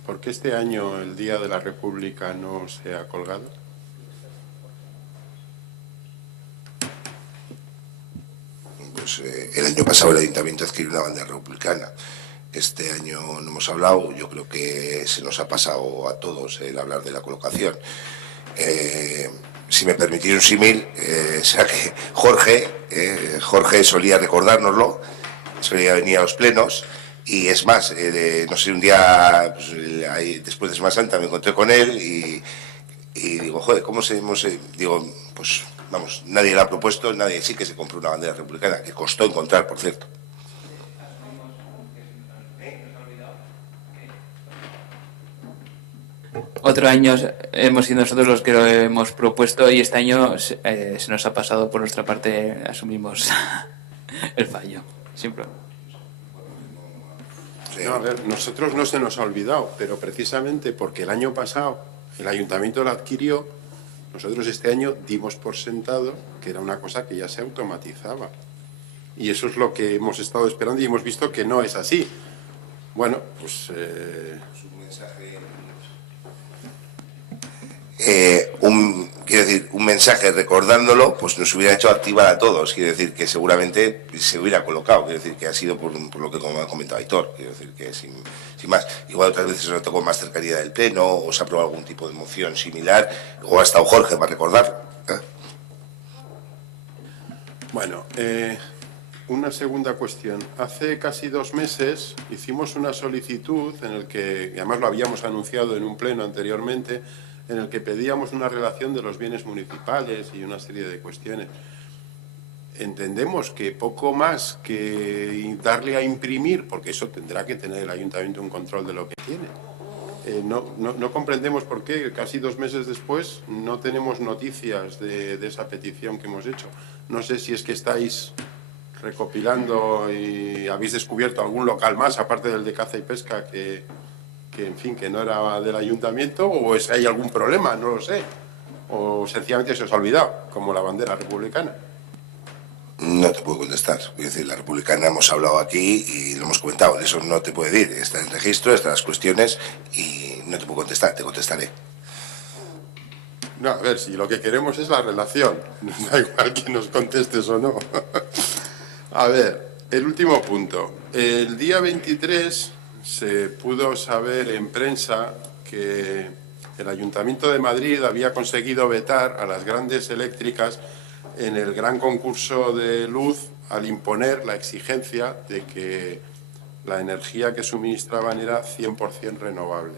¿Por qué este año el Día de la República no se ha colgado? Pues el año pasado el Ayuntamiento adquirió una bandera republicana. Este año no hemos hablado, yo creo que se nos ha pasado a todos el hablar de la colocación. si me permitís un símil, o sea que Jorge solía recordárnoslo, solía venir a los plenos, y es más, no sé, un día, pues, después de Semana Santa me encontré con él y digo, joder, ¿cómo digo, pues vamos, nadie la ha propuesto, nadie sí que se compró una bandera republicana, que costó encontrar, por cierto. Otro año hemos sido nosotros los que lo hemos propuesto y este año se nos ha pasado por nuestra parte, asumimos el fallo. Simple. No, a ver, nosotros no se nos ha olvidado, pero precisamente porque el año pasado el ayuntamiento lo adquirió, nosotros este año dimos por sentado que era una cosa que ya se automatizaba. Y eso es lo que hemos estado esperando y hemos visto que no es así. Bueno, pues... quiero decir, un mensaje recordándolo, pues nos hubiera hecho activar a todos. Quiero decir que seguramente se hubiera colocado. Quiero decir que ha sido por lo que ha comentado Aitor. Quiero decir que sin más. Igual otras veces se nos tocó más cercanía del pleno, o se ha aprobado algún tipo de moción similar, o ha estado Jorge para recordarlo. Bueno, una segunda cuestión. Hace casi 2 meses hicimos una solicitud en el que, y además lo habíamos anunciado en un pleno anteriormente, en el que pedíamos una relación de los bienes municipales y una serie de cuestiones. Entendemos que poco más que darle a imprimir, porque eso tendrá que tener el ayuntamiento un control de lo que tiene. No comprendemos por qué casi 2 meses después no tenemos noticias de esa petición que hemos hecho. No sé si es que estáis recopilando y habéis descubierto algún local más, aparte del de caza y pesca, que en fin, que no era del ayuntamiento, o es que hay algún problema, no lo sé. O sencillamente se os ha olvidado, como la bandera republicana. No te puedo contestar. Es decir, la republicana hemos hablado aquí y lo hemos comentado. Eso no te puedo decir. Está en registro, están las cuestiones y no te puedo contestar. Te contestaré. No, a ver, si lo que queremos es la relación. Da igual que nos contestes o no. A ver, el último punto. El día 23 se pudo saber en prensa que el Ayuntamiento de Madrid había conseguido vetar a las grandes eléctricas en el gran concurso de luz al imponer la exigencia de que la energía que suministraban era 100% renovable.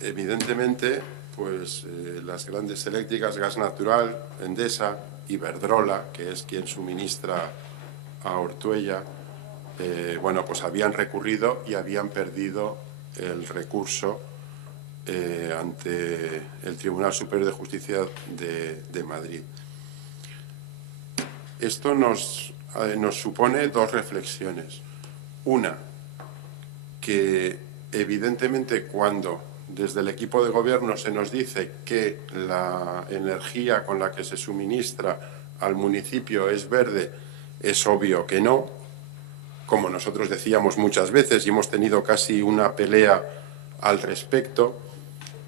Evidentemente, pues las grandes eléctricas, Gas Natural, Endesa, Iberdrola, que es quien suministra a Ortuella, bueno, pues habían recurrido y habían perdido el recurso ante el Tribunal Superior de Justicia de Madrid. Esto nos supone 2 reflexiones. Una, que evidentemente cuando desde el equipo de gobierno se nos dice que la energía con la que se suministra al municipio es verde, es obvio que no, como nosotros decíamos muchas veces y hemos tenido casi una pelea al respecto.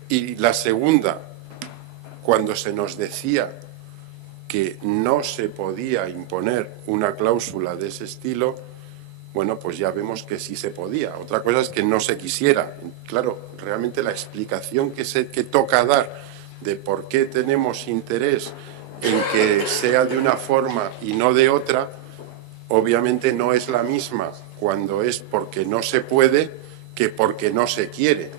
Y la segunda, cuando se nos decía que no se podía imponer una cláusula de ese estilo, bueno, pues ya vemos que sí se podía. Otra cosa es que no se quisiera. Claro, realmente la explicación que toca dar de por qué tenemos interés en que sea de una forma y no de otra, obviamente no es la misma cuando es porque no se puede que porque no se quiere.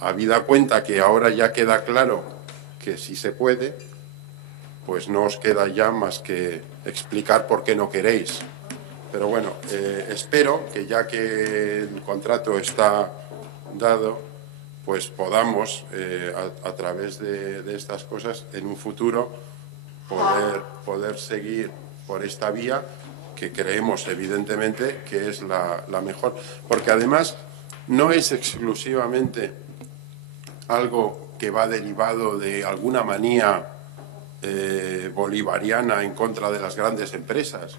Habida cuenta que ahora ya queda claro que sí se puede, pues no os queda ya más que explicar por qué no queréis. Pero bueno, espero que ya que el contrato está dado, pues podamos, a través de estas cosas, en un futuro, poder seguir por esta vía que creemos evidentemente que es la mejor. Porque además no es exclusivamente algo que va derivado de alguna manía bolivariana en contra de las grandes empresas.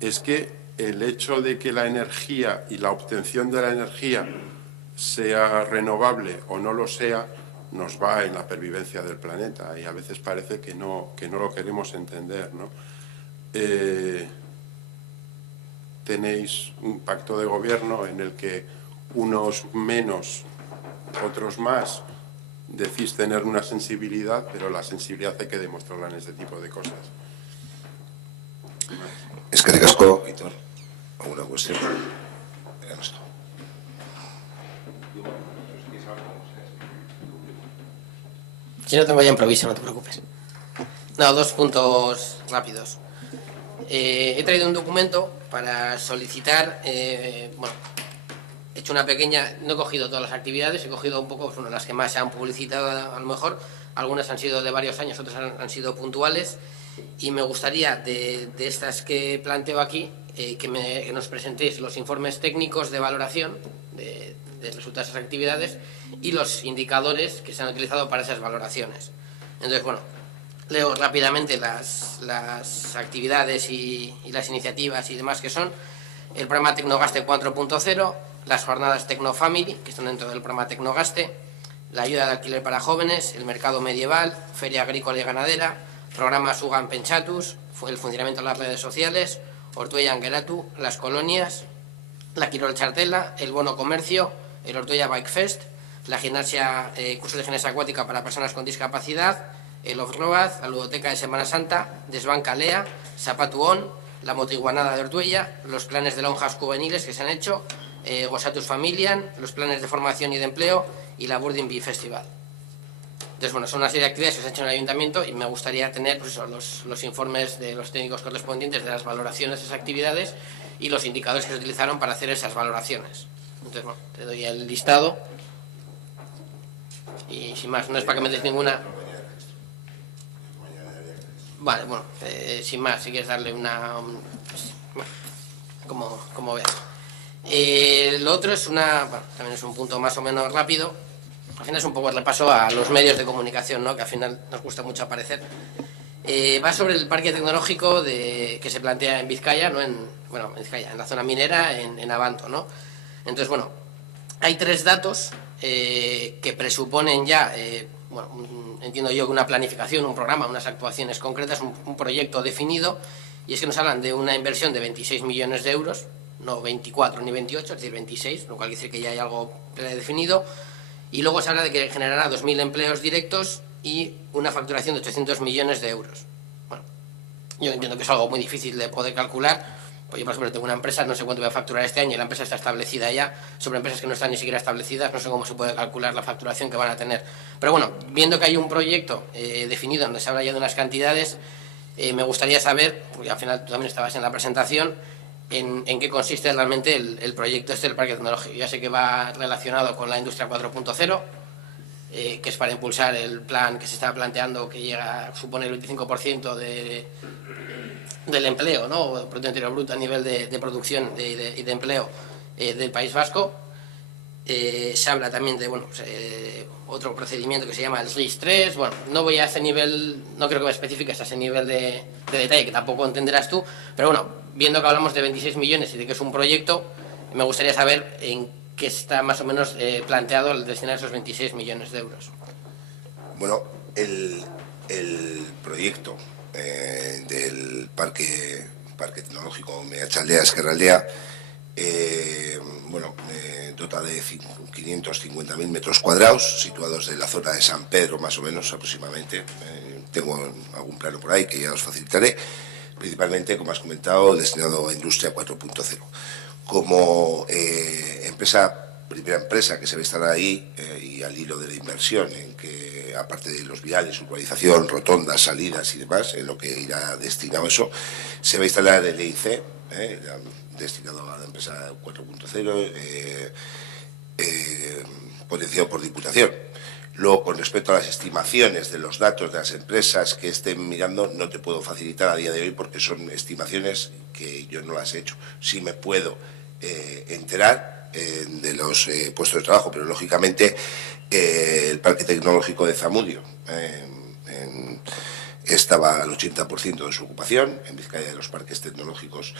Es que el hecho de que la energía y la obtención de la energía sea renovable o no lo sea, nos va en la pervivencia del planeta y a veces parece que no lo queremos entender, ¿no? Tenéis un pacto de gobierno en el que unos menos, otros más, decís tener una sensibilidad, pero la sensibilidad hay que demostrarla en este tipo de cosas. Es que ricasco, Víctor. ¿Alguna cuestión? Ernesto. Si no tengo ya improviso, no te preocupes. No, 2 puntos rápidos. He traído un documento para solicitar, bueno, he hecho una pequeña, no he cogido todas las actividades, he cogido un poco, bueno, las que más se han publicitado a lo mejor, algunas han sido de varios años, otras han sido puntuales, y me gustaría de estas que planteo aquí, que nos presentéis los informes técnicos de valoración de resultados de esas actividades y los indicadores que se han utilizado para esas valoraciones. Entonces, bueno, leo rápidamente las actividades y las iniciativas y demás que son: el programa Tecnogaste 4.0, las jornadas Tecnofamily, que están dentro del programa Tecnogaste, la ayuda de alquiler para jóvenes, el mercado medieval, feria agrícola y ganadera, programa Sugan Penchatus, el funcionamiento de las redes sociales, Ortuella Angeratu, las colonias, la Quirol Chartela, el bono comercio, el Ortuella Bike Fest, la gimnasia, curso de gimnasia acuática para personas con discapacidad, el Off-Road, la ludoteca de Semana Santa, Desbanca Lea, Zapatuón, la motriguanada de Ortuella, los planes de lonjas juveniles que se han hecho, Gosatus Familian, los planes de formación y de empleo y la Boarding Bee Festival. Entonces, bueno, son una serie de actividades que se han hecho en el ayuntamiento y me gustaría tener, pues eso, los informes de los técnicos correspondientes de las valoraciones de esas actividades y los indicadores que se utilizaron para hacer esas valoraciones. Entonces, bueno, te doy el listado y sin más, no es para que me des ninguna... Vale, bueno, sin más, si quieres darle una... Bueno, como veas. Lo otro es una... Bueno, también es un punto más o menos rápido. Al final es un poco el repaso a los medios de comunicación, ¿no?, que al final nos gusta mucho aparecer. Va sobre el parque tecnológico que se plantea en Vizcaya, ¿no? En Vizcaya, en la zona minera, en Abanto, ¿no? Entonces, bueno, hay 3 datos que presuponen ya, bueno, entiendo yo que una planificación, un programa, unas actuaciones concretas, un proyecto definido, y es que nos hablan de una inversión de 26 millones de euros, no 24 ni 28, es decir, 26, lo cual quiere decir que ya hay algo predefinido. Y luego se habla de que generará 2.000 empleos directos y una facturación de 800 millones de euros. Bueno, yo entiendo que es algo muy difícil de poder calcular. Pues yo, por ejemplo, tengo una empresa, no sé cuánto voy a facturar este año y la empresa está establecida ya. Sobre empresas que no están ni siquiera establecidas, no sé cómo se puede calcular la facturación que van a tener. Pero bueno, viendo que hay un proyecto definido donde se habla ya de unas cantidades, me gustaría saber, porque al final tú también estabas en la presentación, en qué consiste realmente el proyecto este del parque tecnológico. Ya sé que va relacionado con la industria 4.0, que es para impulsar el plan que se está planteando, que supone el 25% del empleo, ¿no?, Producto Interior Bruto a nivel de producción y de empleo del País Vasco. Se habla también de, bueno, pues, otro procedimiento que se llama el RIS3. Bueno, no voy a ese nivel, no creo que me especifiques a ese nivel de detalle, que tampoco entenderás tú, pero bueno, viendo que hablamos de 26 millones y de que es un proyecto, me gustaría saber en qué está más o menos planteado el destinar esos 26 millones de euros. Bueno, el proyecto del parque tecnológico Meatzaldea Ezkerraldea, bueno, dota de 550.000 metros cuadrados, situados en la zona de San Pedro, más o menos, aproximadamente. Tengo algún plano por ahí que ya os facilitaré. Principalmente, como has comentado, destinado a Industria 4.0. Como primera empresa que se va a instalar ahí, y al hilo de la inversión, en que, aparte de los viales, urbanización, rotondas, salidas y demás, en lo que irá destinado eso, se va a instalar el EIC, destinado a la empresa 4.0, potenciado por Diputación. Luego, con respecto a las estimaciones de los datos de las empresas que estén mirando, no te puedo facilitar a día de hoy porque son estimaciones que yo no las he hecho. Sí me puedo enterar de los puestos de trabajo, pero lógicamente el parque tecnológico de Zamudio estaba al 80% de su ocupación. En Vizcaya, de los parques tecnológicos,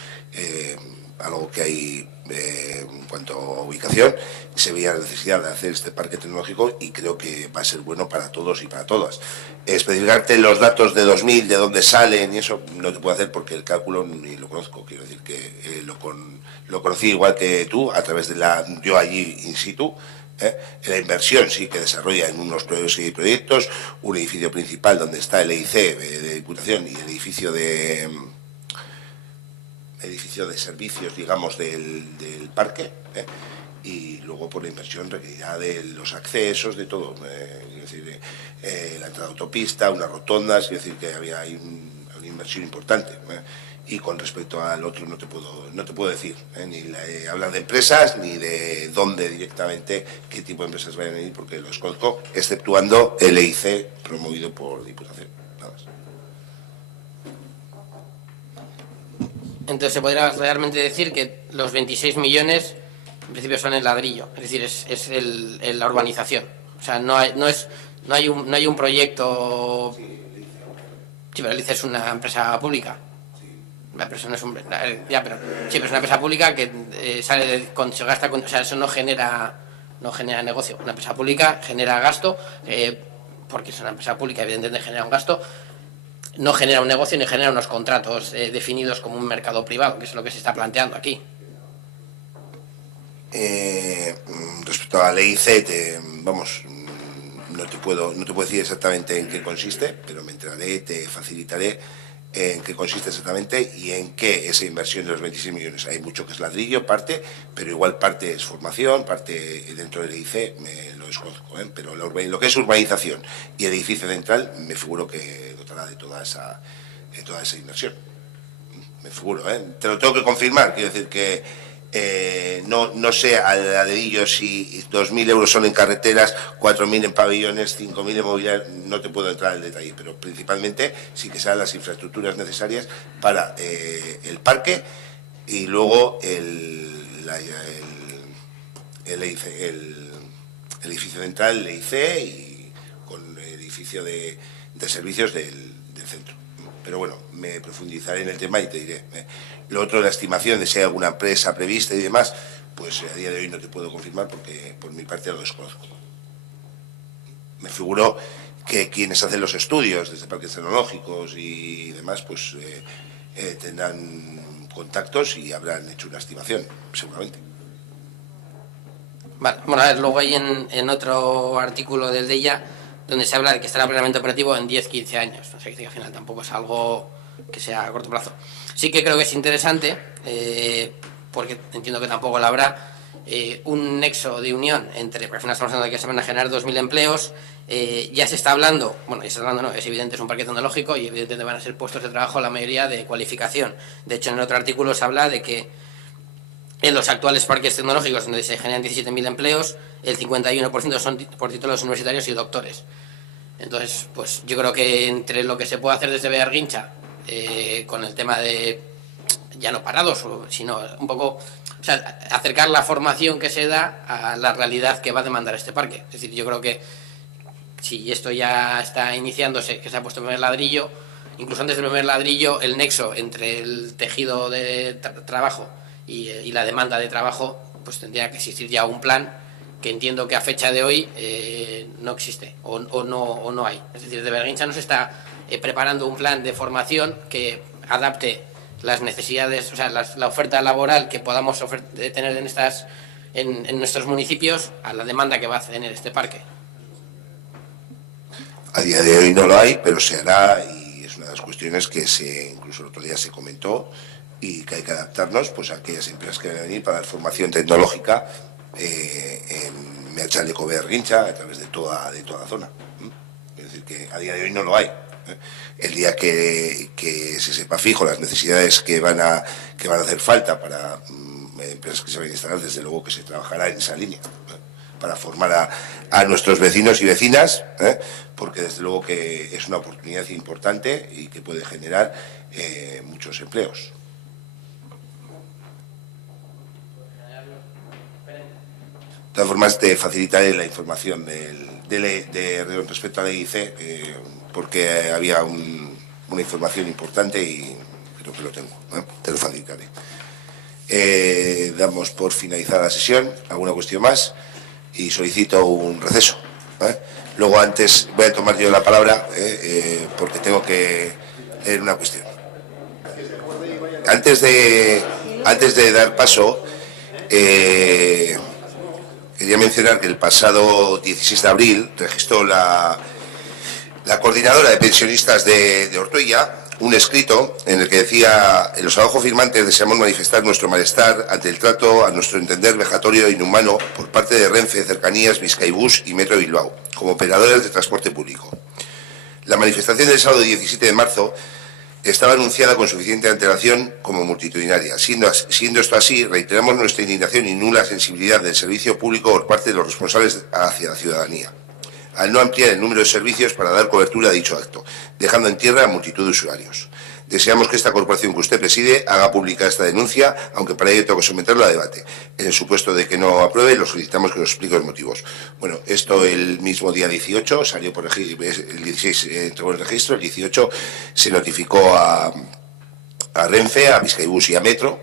algo que hay en cuanto a ubicación, se veía la necesidad de hacer este parque tecnológico y creo que va a ser bueno para todos y para todas. Especificarte los datos de 2000, de dónde salen y eso no te puedo hacer porque el cálculo ni lo conozco. Quiero decir que lo conocí igual que tú, a través de yo allí in situ, La inversión sí que desarrolla en unos proyectos, un edificio principal donde está el EIC de Diputación y el edificio de servicios, digamos, del parque, y luego por la inversión requerirá de los accesos, de todo, es decir, la entrada de autopista, unas rotondas, es decir, que hay una inversión importante. Y con respecto al otro no te puedo decir, ni hablar de empresas ni de dónde directamente, qué tipo de empresas vayan a ir, porque los conozco, exceptuando el EIC promovido por Diputación. Nada más. Entonces se podría realmente decir que los 26 millones en principio son el ladrillo, es decir, es la urbanización. O sea, no hay un proyecto. Sí, pero el ICE es una empresa pública. Pero eso no es pero es una empresa pública que se gasta o sea, eso no genera negocio. Una empresa pública genera gasto, porque es una empresa pública, evidentemente genera un gasto, no genera un negocio ni genera unos contratos definidos como un mercado privado, que es lo que se está planteando aquí. Respecto a la ley C, no te puedo decir exactamente en qué consiste, pero me enteraré, te facilitaré en qué consiste exactamente y en qué esa inversión de los 26 millones. Hay mucho que es ladrillo, parte, pero igual parte es formación, parte dentro del EIC, lo desconozco, pero lo que es urbanización y el edificio central me figuro que dotará de toda esa inversión. Me figuro, te lo tengo que confirmar, quiero decir que no sé al dedillo si 2.000 euros son en carreteras, 4.000 en pabellones, 5.000 en mobiliario, no te puedo entrar al detalle, pero principalmente sí que sean las infraestructuras necesarias para el parque y luego el edificio central, el EIC, y con el edificio de servicios del centro. Pero bueno, me profundizaré en el tema y te diré. Lo otro, la estimación de si hay alguna empresa prevista y demás, pues a día de hoy no te puedo confirmar porque por mi parte lo desconozco. Me figuro que quienes hacen los estudios desde parques tecnológicos y demás, pues tendrán contactos y habrán hecho una estimación, seguramente. Vale, bueno, a ver, luego hay en otro artículo del DEIA donde se habla de que estará plenamente operativo en 10-15 años. O sea, que al final tampoco es algo que sea a corto plazo. Sí que creo que es interesante, porque entiendo que tampoco lo habrá, un nexo de unión entre, porque al final estamos hablando de que se van a generar 2.000 empleos, ya se está hablando, bueno, ya se está hablando, no, es evidente, es un parque tecnológico y evidentemente van a ser puestos de trabajo la mayoría de cualificación. De hecho, en el otro artículo se habla de que en los actuales parques tecnológicos, donde se generan 17.000 empleos, el 51% son por títulos universitarios y doctores. Entonces, pues yo creo que entre lo que se puede hacer desde Bearguincha, con el tema de, ya no parados, sino un poco, o sea, acercar la formación que se da a la realidad que va a demandar este parque. Es decir, yo creo que si esto ya está iniciándose, que se ha puesto el primer ladrillo, incluso antes del primer ladrillo, el nexo entre el tejido de trabajo y la demanda de trabajo, pues tendría que existir ya un plan que entiendo que a fecha de hoy no existe o no hay. Es decir, de Bearguincha no se está preparando un plan de formación que adapte las necesidades, o sea, la oferta laboral que podamos tener en nuestros municipios a la demanda que va a tener este parque. A día de hoy no lo hay, pero se hará y es una de las cuestiones que incluso el otro día se comentó y que hay que adaptarnos pues a aquellas empresas que van a venir para dar formación tecnológica en Meachaleco Bearguincha a través de toda la zona. Es decir, que a día de hoy no lo hay. El día que se sepa fijo las necesidades que van a hacer falta para empresas que se vayan a instalar, desde luego que se trabajará en esa línea para formar a nuestros vecinos y vecinas, porque desde luego que es una oportunidad importante y que puede generar muchos empleos. De todas formas, te facilitaré la información respecto a la EIC, porque había una información importante y creo que lo tengo, te lo facilitaré. Damos por finalizada la sesión. ¿Alguna cuestión más? Y solicito un receso. Luego antes voy a tomar yo la palabra porque tengo que leer una cuestión. Antes de dar paso, quería mencionar que el pasado 16 de abril registró la coordinadora de pensionistas de Ortuella un escrito en el que decía: en los abajo firmantes deseamos manifestar nuestro malestar ante el trato, a nuestro entender, vejatorio e inhumano por parte de Renfe, Cercanías, Bizkaibus y Metro Bilbao, como operadores de transporte público. La manifestación del sábado 17 de marzo estaba anunciada con suficiente antelación como multitudinaria. Siendo esto así, reiteramos nuestra indignación y nula sensibilidad del servicio público por parte de los responsables hacia la ciudadanía, al no ampliar el número de servicios para dar cobertura a dicho acto, dejando en tierra a multitud de usuarios. Deseamos que esta corporación que usted preside haga pública esta denuncia, aunque para ello tengo que someterla a debate. En el supuesto de que no apruebe, lo solicitamos que nos explique los motivos. Bueno, esto el mismo día 18, salió por el 16 entregó el registro, el 18 se notificó a Renfe, a Bizkaibus y a Metro,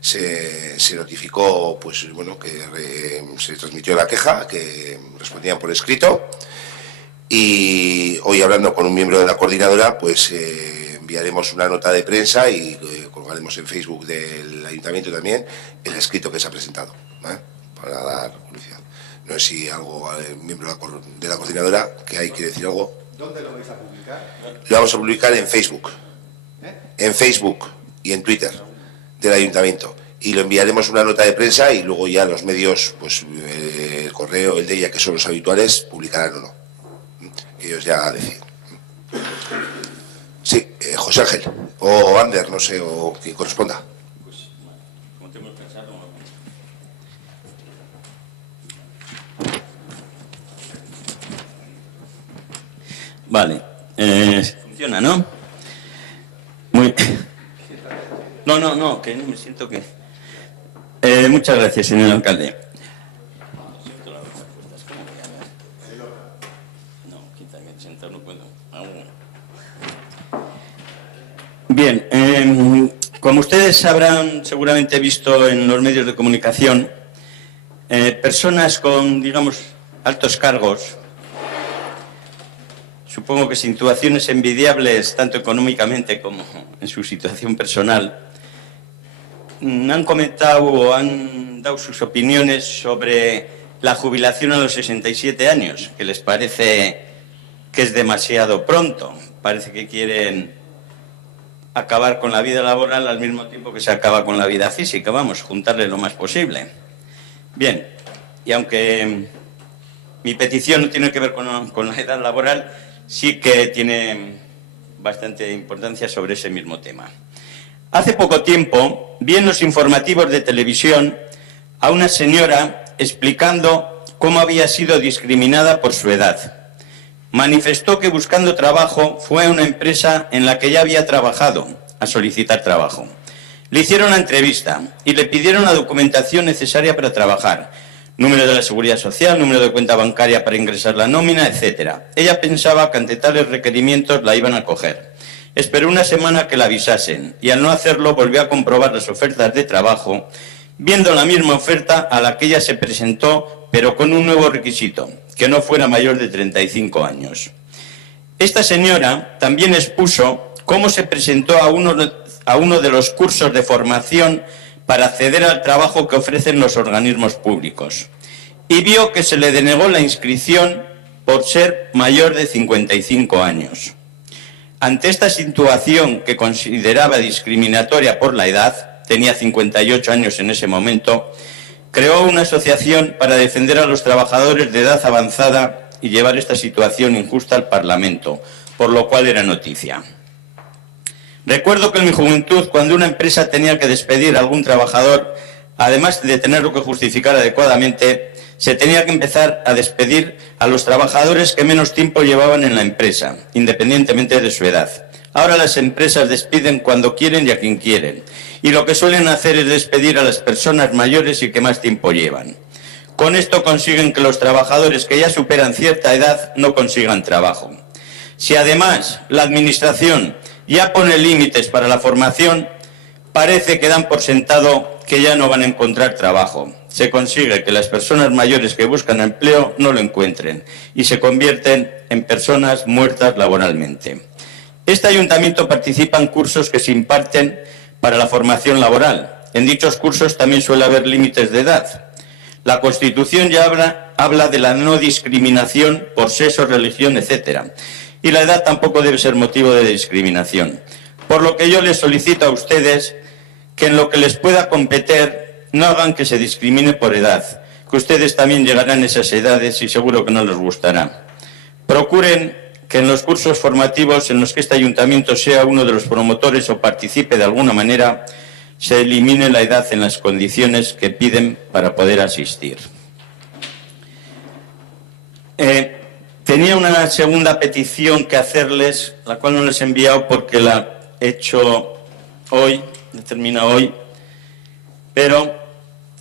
se notificó, pues bueno, que se transmitió la queja, que respondían por escrito, y hoy, hablando con un miembro de la coordinadora, pues enviaremos una nota de prensa y colgaremos en Facebook del Ayuntamiento también el escrito que se ha presentado, para dar publicidad. No sé si algo al miembro de la coordinadora que hay que decir algo. ¿Dónde lo vais a publicar? Lo vamos a publicar en Facebook, en Facebook y en Twitter del Ayuntamiento, y lo enviaremos una nota de prensa y luego ya los medios, pues el correo, el de ella, que son los habituales, publicarán o no. Ellos ya deciden. Sí, José Ángel, o Ander, no sé, o quien corresponda. Pues, como tengo que pensar, no. Vale, funciona, ¿no? Muy. No, que no me siento que. Muchas gracias, señor alcalde. Bien, como ustedes habrán seguramente visto en los medios de comunicación, personas con, digamos, altos cargos, supongo que situaciones envidiables tanto económicamente como en su situación personal, han comentado o han dado sus opiniones sobre la jubilación a los 67 años, que les parece que es demasiado pronto. Parece que quieren acabar con la vida laboral al mismo tiempo que se acaba con la vida física, vamos, juntarle lo más posible. Bien, y aunque mi petición no tiene que ver con la edad laboral, sí que tiene bastante importancia sobre ese mismo tema. Hace poco tiempo vi en los informativos de televisión a una señora explicando cómo había sido discriminada por su edad. Manifestó que buscando trabajo fue a una empresa en la que ya había trabajado a solicitar trabajo. Le hicieron una entrevista y le pidieron la documentación necesaria para trabajar: número de la Seguridad Social, número de cuenta bancaria para ingresar la nómina, etc. Ella pensaba que ante tales requerimientos la iban a coger. Esperó una semana que la avisasen y al no hacerlo volvió a comprobar las ofertas de trabajo, viendo la misma oferta a la que ella se presentó, pero con un nuevo requisito: que no fuera mayor de 35 años. Esta señora también expuso cómo se presentó a uno de los cursos de formación para acceder al trabajo que ofrecen los organismos públicos y vio que se le denegó la inscripción por ser mayor de 55 años. Ante esta situación que consideraba discriminatoria por la edad, tenía 58 años en ese momento, creó una asociación para defender a los trabajadores de edad avanzada y llevar esta situación injusta al Parlamento, por lo cual era noticia. Recuerdo que en mi juventud, cuando una empresa tenía que despedir a algún trabajador, además de tenerlo que justificar adecuadamente, se tenía que empezar a despedir a los trabajadores que menos tiempo llevaban en la empresa, independientemente de su edad. Ahora las empresas despiden cuando quieren y a quien quieren, y lo que suelen hacer es despedir a las personas mayores y que más tiempo llevan. Con esto consiguen que los trabajadores que ya superan cierta edad no consigan trabajo. Si además la Administración ya pone límites para la formación, parece que dan por sentado que ya no van a encontrar trabajo. Se consigue que las personas mayores que buscan empleo no lo encuentren y se convierten en personas muertas laboralmente. Este ayuntamiento participa en cursos que se imparten para la formación laboral. En dichos cursos también suele haber límites de edad. La Constitución ya habla de la no discriminación por sexo, religión, etc. Y la edad tampoco debe ser motivo de discriminación. Por lo que yo les solicito a ustedes que en lo que les pueda competir no hagan que se discrimine por edad, que ustedes también llegarán a esas edades y seguro que no les gustará. Procuren que en los cursos formativos en los que este ayuntamiento sea uno de los promotores o participe de alguna manera, se elimine la edad en las condiciones que piden para poder asistir. Tenía una segunda petición que hacerles, la cual no les he enviado porque la he hecho hoy, la termino hoy, pero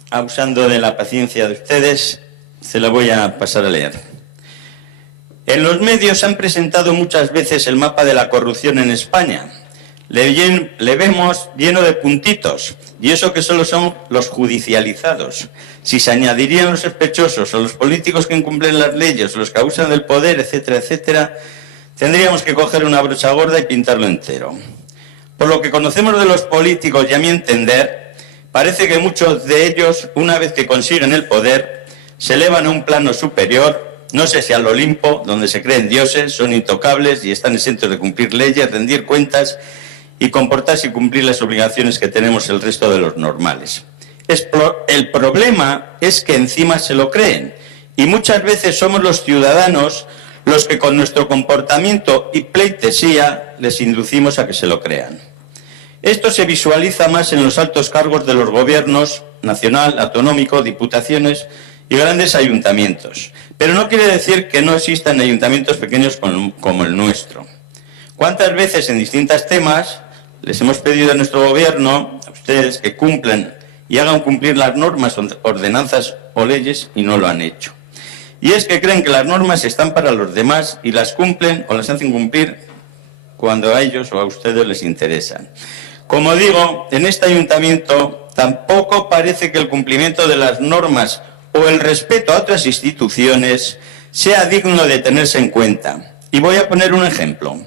abusando de la paciencia de ustedes, se la voy a pasar a leer. En los medios han presentado muchas veces el mapa de la corrupción en España. Le vemos lleno de puntitos, y eso que solo son los judicializados. Si se añadirían los sospechosos o los políticos que incumplen las leyes o los que abusan del poder, etcétera, etcétera, tendríamos que coger una brocha gorda y pintarlo entero. Por lo que conocemos de los políticos y a mi entender, parece que muchos de ellos, una vez que consiguen el poder, se elevan a un plano superior, no sé si al Olimpo, donde se creen dioses, son intocables y están exentos de cumplir leyes, rendir cuentas y comportarse y cumplir las obligaciones que tenemos el resto de los normales. El problema es que encima se lo creen y muchas veces somos los ciudadanos los que con nuestro comportamiento y pleitesía les inducimos a que se lo crean. Esto se visualiza más en los altos cargos de los gobiernos nacional, autonómico, diputaciones y grandes ayuntamientos. Pero no quiere decir que no existan ayuntamientos pequeños como el nuestro. ¿Cuántas veces en distintos temas les hemos pedido a nuestro gobierno, a ustedes, que cumplan y hagan cumplir las normas, ordenanzas o leyes y no lo han hecho? Y es que creen que las normas están para los demás y las cumplen o las hacen cumplir cuando a ellos o a ustedes les interesan. Como digo, en este ayuntamiento tampoco parece que el cumplimiento de las normas o el respeto a otras instituciones sea digno de tenerse en cuenta. Y voy a poner un ejemplo.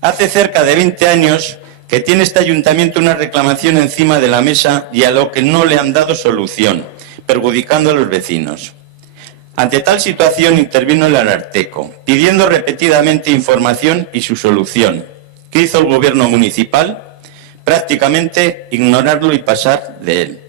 Hace cerca de 20 años que tiene este ayuntamiento una reclamación encima de la mesa y a lo que no le han dado solución, perjudicando a los vecinos. Ante tal situación intervino el Ararteko, pidiendo repetidamente información y su solución. ¿Qué hizo el gobierno municipal? Prácticamente ignorarlo y pasar de él.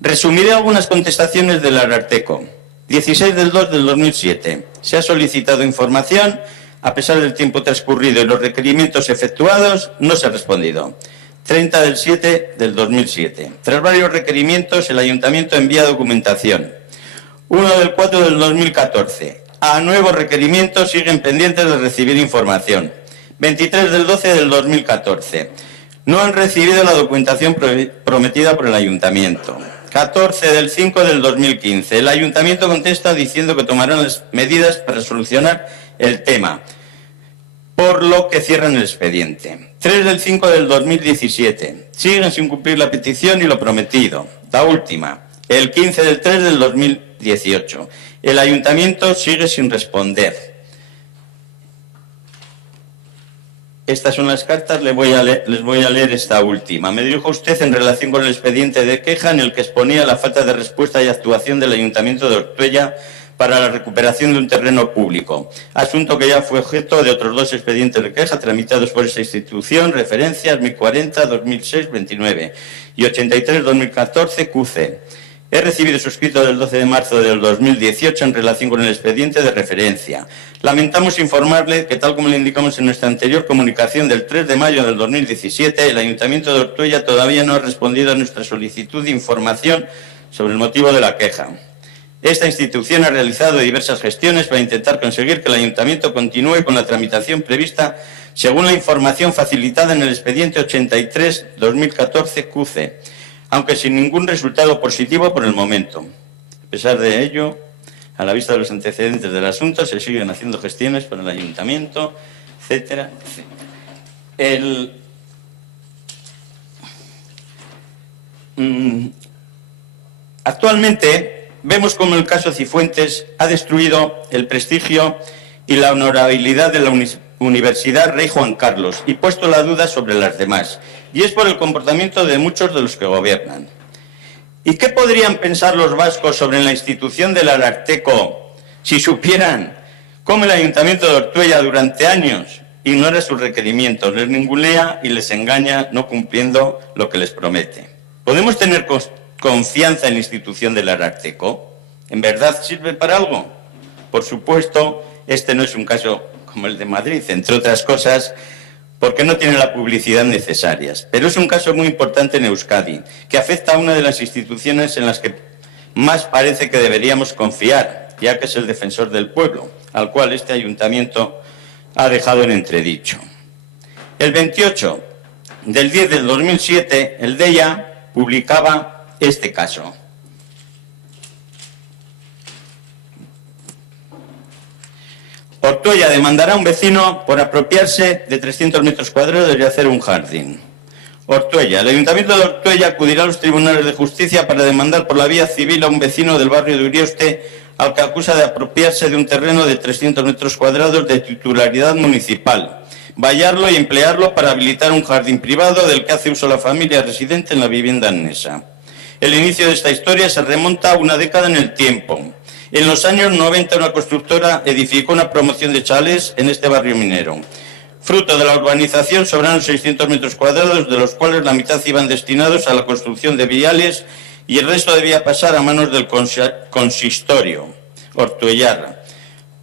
Resumiré algunas contestaciones del Ararteko. 16 del 2 del 2007. Se ha solicitado información. A pesar del tiempo transcurrido y los requerimientos efectuados, no se ha respondido. 30 del 7 del 2007. Tras varios requerimientos, el ayuntamiento envía documentación. 1 del 4 del 2014. A nuevos requerimientos siguen pendientes de recibir información. 23 del 12 del 2014. No han recibido la documentación prometida por el ayuntamiento. 14 del 5 del 2015. El ayuntamiento contesta diciendo que tomarán las medidas para solucionar el tema, por lo que cierran el expediente. 3 del 5 del 2017. Siguen sin cumplir la petición y lo prometido. La última. El 15 del 3 del 2018. El ayuntamiento sigue sin responder. Estas son las cartas, les voy a leer esta última. Me dirijo a usted en relación con el expediente de queja en el que exponía la falta de respuesta y actuación del Ayuntamiento de Ortuella para la recuperación de un terreno público, asunto que ya fue objeto de otros 2 expedientes de queja tramitados por esa institución, referencias 1040-2006-29 y 83-2014 QC. He recibido su escrito del 12 de marzo del 2018 en relación con el expediente de referencia. Lamentamos informarle que, tal como le indicamos en nuestra anterior comunicación del 3 de mayo del 2017, el Ayuntamiento de Ortuella todavía no ha respondido a nuestra solicitud de información sobre el motivo de la queja. Esta institución ha realizado diversas gestiones para intentar conseguir que el Ayuntamiento continúe con la tramitación prevista según la información facilitada en el expediente 83-2014 QC, aunque sin ningún resultado positivo por el momento. A pesar de ello, a la vista de los antecedentes del asunto, se siguen haciendo gestiones por el Ayuntamiento, etcétera, etcétera. Actualmente vemos cómo el caso Cifuentes ha destruido el prestigio y la honorabilidad de la Universidad Rey Juan Carlos y puesto la duda sobre las demás, y es por el comportamiento de muchos de los que gobiernan. ¿Y qué podrían pensar los vascos sobre la institución del Ararteko si supieran cómo el Ayuntamiento de Ortuella durante años ignora sus requerimientos, les ningunea y les engaña no cumpliendo lo que les promete? ¿Podemos tener confianza en la institución del Ararteko? ¿En verdad sirve para algo? Por supuesto, este no es un caso como el de Madrid, entre otras cosas, porque no tiene la publicidad necesaria. Pero es un caso muy importante en Euskadi, que afecta a una de las instituciones en las que más parece que deberíamos confiar, ya que es el defensor del pueblo, al cual este ayuntamiento ha dejado en entredicho. El 28 del 10 del 2007, el DEIA publicaba este caso. Ortuella demandará a un vecino por apropiarse de 300 metros cuadrados y hacer un jardín. Ortuella. El Ayuntamiento de Ortuella acudirá a los tribunales de justicia para demandar por la vía civil a un vecino del barrio de Urioste al que acusa de apropiarse de un terreno de 300 metros cuadrados de titularidad municipal, vallarlo y emplearlo para habilitar un jardín privado del que hace uso la familia residente en la vivienda anesa. El inicio de esta historia se remonta a una década en el tiempo. En los años 90 una constructora edificó una promoción de chalés en este barrio minero. Fruto de la urbanización sobraron 600 metros cuadrados, de los cuales la mitad iban destinados a la construcción de viales y el resto debía pasar a manos del consistorio ortuellar,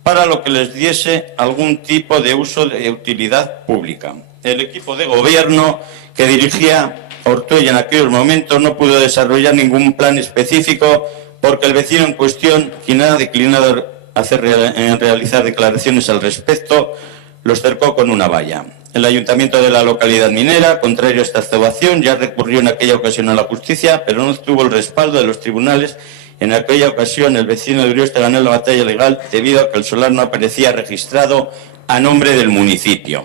para lo que les diese algún tipo de uso de utilidad pública. El equipo de gobierno que dirigía Ortuella en aquellos momentos no pudo desarrollar ningún plan específico porque el vecino en cuestión, quien ha declinado realizar declaraciones al respecto, los cercó con una valla. El ayuntamiento de la localidad minera, contrario a esta actuación, ya recurrió en aquella ocasión a la justicia, pero no obtuvo el respaldo de los tribunales. En aquella ocasión, el vecino de Urioste ganó la batalla legal debido a que el solar no aparecía registrado a nombre del municipio.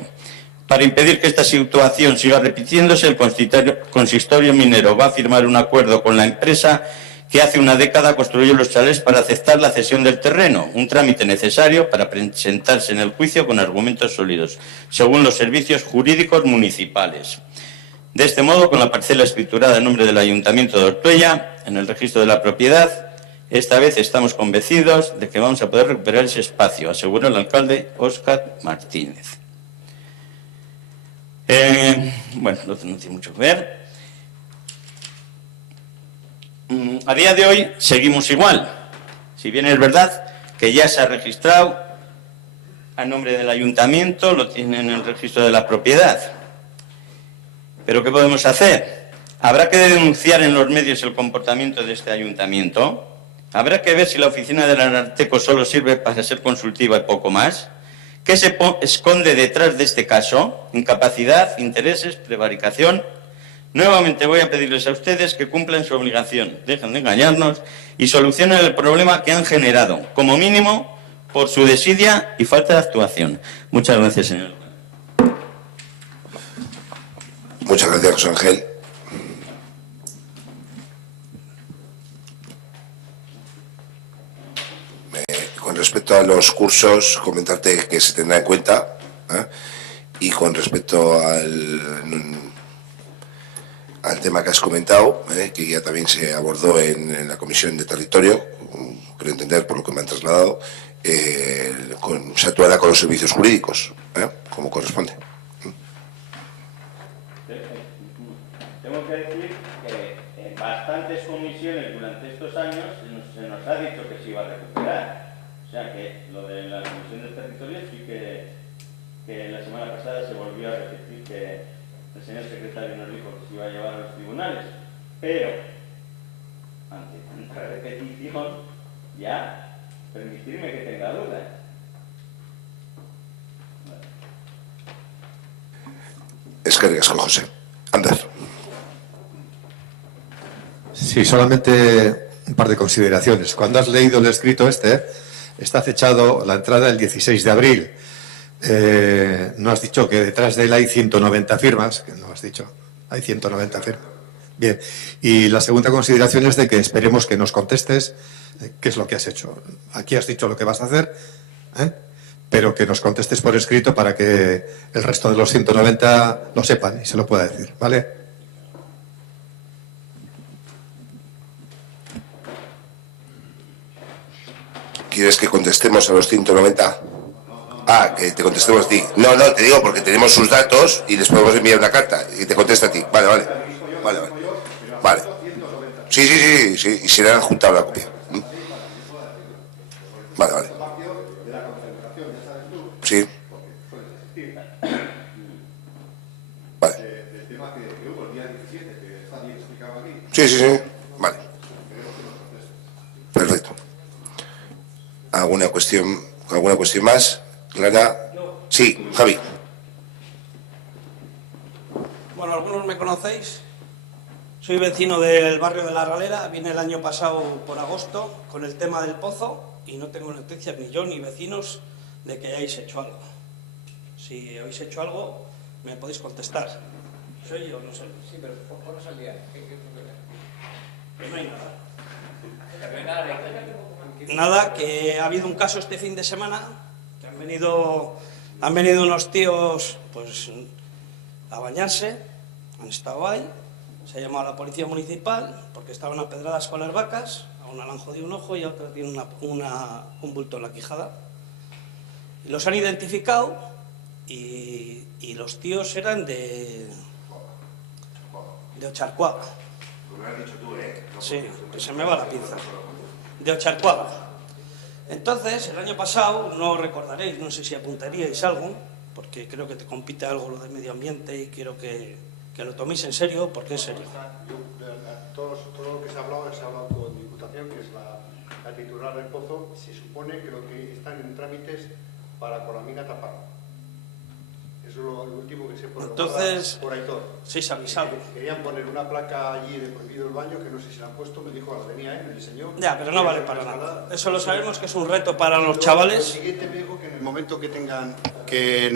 Para impedir que esta situación siga repitiéndose, el consistorio minero va a firmar un acuerdo con la empresa que hace una década construyó los chalés para aceptar la cesión del terreno, un trámite necesario para presentarse en el juicio con argumentos sólidos, según los servicios jurídicos municipales. De este modo, con la parcela escriturada en nombre del Ayuntamiento de Ortuella, en el registro de la propiedad, esta vez estamos convencidos de que vamos a poder recuperar ese espacio, aseguró el alcalde Óscar Martínez. Bueno, no tiene mucho que ver. A día de hoy seguimos igual, si bien es verdad que ya se ha registrado a nombre del ayuntamiento, lo tiene en el registro de la propiedad. ¿Pero qué podemos hacer? ¿Habrá que denunciar en los medios el comportamiento de este ayuntamiento? ¿Habrá que ver si la oficina del Ararteko solo sirve para ser consultiva y poco más? ¿Qué se esconde detrás de este caso? ¿Incapacidad, intereses, prevaricación? Nuevamente voy a pedirles a ustedes que cumplan su obligación, dejen de engañarnos y solucionen el problema que han generado, como mínimo, por su desidia y falta de actuación. Muchas gracias, señor. Muchas gracias, José Ángel. Con respecto a los cursos, comentarte que se tendrá en cuenta, y con respecto al tema que has comentado, que ya también se abordó en la Comisión de Territorio, creo entender por lo que me han trasladado, se actuará con los servicios jurídicos, como corresponde. Tengo que decir que en bastantes comisiones durante estos años se nos ha dicho que se iba a recuperar. O sea que lo de la Comisión de Territorio sí que la semana pasada se volvió a repetir que el señor secretario nos dijo que se iba a llevar a los tribunales, pero ante tanta repetición ya permitirme que tenga dudas. Es que riesgo, José. Ander. Sí, solamente un par de consideraciones. Cuando has leído el escrito está fechado la entrada el 16 de abril. No has dicho que detrás de él hay 190 firmas, que no has dicho, hay 190 firmas. Bien, y la segunda consideración es de que esperemos que nos contestes qué es lo que has hecho. Aquí has dicho lo que vas a hacer, pero que nos contestes por escrito para que el resto de los 190 lo sepan y se lo pueda decir, ¿vale? ¿Quieres que contestemos a los 190? Ah, que te contestemos a ti. No, te digo porque tenemos sus datos y les podemos enviar una carta y te contesta a ti. Vale. Sí, y se le han juntado la copia. Vale. Sí. Vale. Sí. Vale. Perfecto. ¿Alguna cuestión más? Clara. Sí, Javi. Bueno, algunos me conocéis. Soy vecino del barrio de La Ralera. Vine el año pasado por agosto con el tema del pozo y no tengo noticias ni yo ni vecinos de que hayáis hecho algo. Si habéis hecho algo, me podéis contestar. ¿Soy yo o no soy? Sí, pero ponos al día. Que no hay nada. Nada, que ha habido un caso este fin de semana, que han venido unos tíos pues a bañarse, han estado ahí, se ha llamado a la policía municipal porque estaban apedradas con las vacas, a una le han jodido un ojo y a otra tiene un bulto en la quijada. Y los han identificado y los tíos eran de Ocharcuaga. Lo has dicho tú, Sí, que se me va la pinza. De Ocharcuaga. Entonces, el año pasado, no recordaréis, no sé si apuntaríais algo, porque creo que te compite algo lo de medio ambiente y quiero que lo toméis en serio, porque es serio. Todo lo que se ha hablado con Diputación, que es la titular del pozo. Se supone que lo que están en trámites para con la mina taparlo. Eso es lo último que sé por Aitor. Sí, se ha avisado. Querían poner una placa allí de prohibido el baño, que no sé si la han puesto, me dijo, la venía me enseñó. Ya, pero no vale para nada. Eso lo sabemos que es un reto para los chavales. Lo siguiente me dijo que en el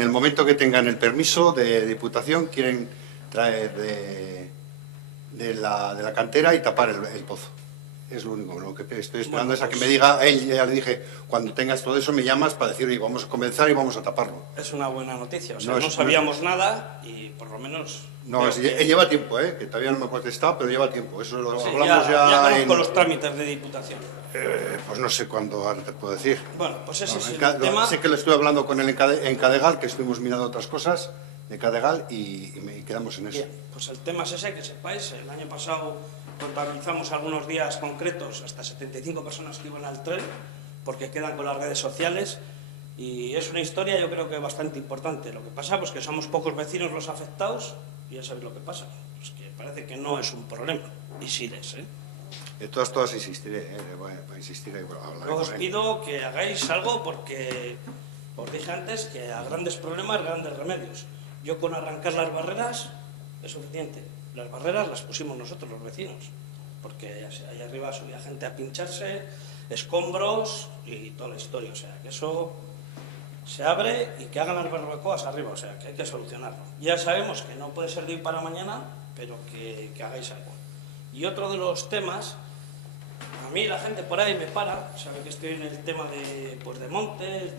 momento que tengan el permiso de Diputación, quieren traer de la cantera y tapar el pozo. Es lo único, lo que estoy esperando es a que me diga, él ya le dije, cuando tengas todo eso me llamas para decir, oye, vamos a comenzar y vamos a taparlo. Es una buena noticia, o sea, no sabíamos nada y por lo menos... No, lleva tiempo, que todavía no me ha contestado, pero lleva tiempo, eso lo hablamos ya conozco los trámites de Diputación. Pues no sé cuándo te puedo decir. Bueno, pues ese es el tema... Sé que lo estuve hablando con él en Cadegal, que estuvimos mirando otras cosas de Cadegal y quedamos en eso. Bien, pues el tema es ese, que sepáis, el año pasado contabilizamos algunos días concretos, hasta 75 personas que iban al tren, porque quedan con las redes sociales, y es una historia yo creo que bastante importante. Lo que pasa pues que somos pocos vecinos los afectados, y ya sabéis lo que pasa, pues que parece que no es un problema, y sí es, De todas insistiré, voy a insistir. Yo os pido que hagáis algo porque os dije antes que a grandes problemas, grandes remedios. Yo con arrancar las barreras es suficiente. Las barreras las pusimos nosotros, los vecinos, porque ahí arriba subía gente a pincharse, escombros y toda la historia. O sea, que eso se abre y que hagan las barbacoas arriba, o sea, que hay que solucionarlo. Ya sabemos que no puede ser de hoy para mañana, pero que hagáis algo. Y otro de los temas, a mí la gente por ahí me para, sabe que estoy en el tema de montes,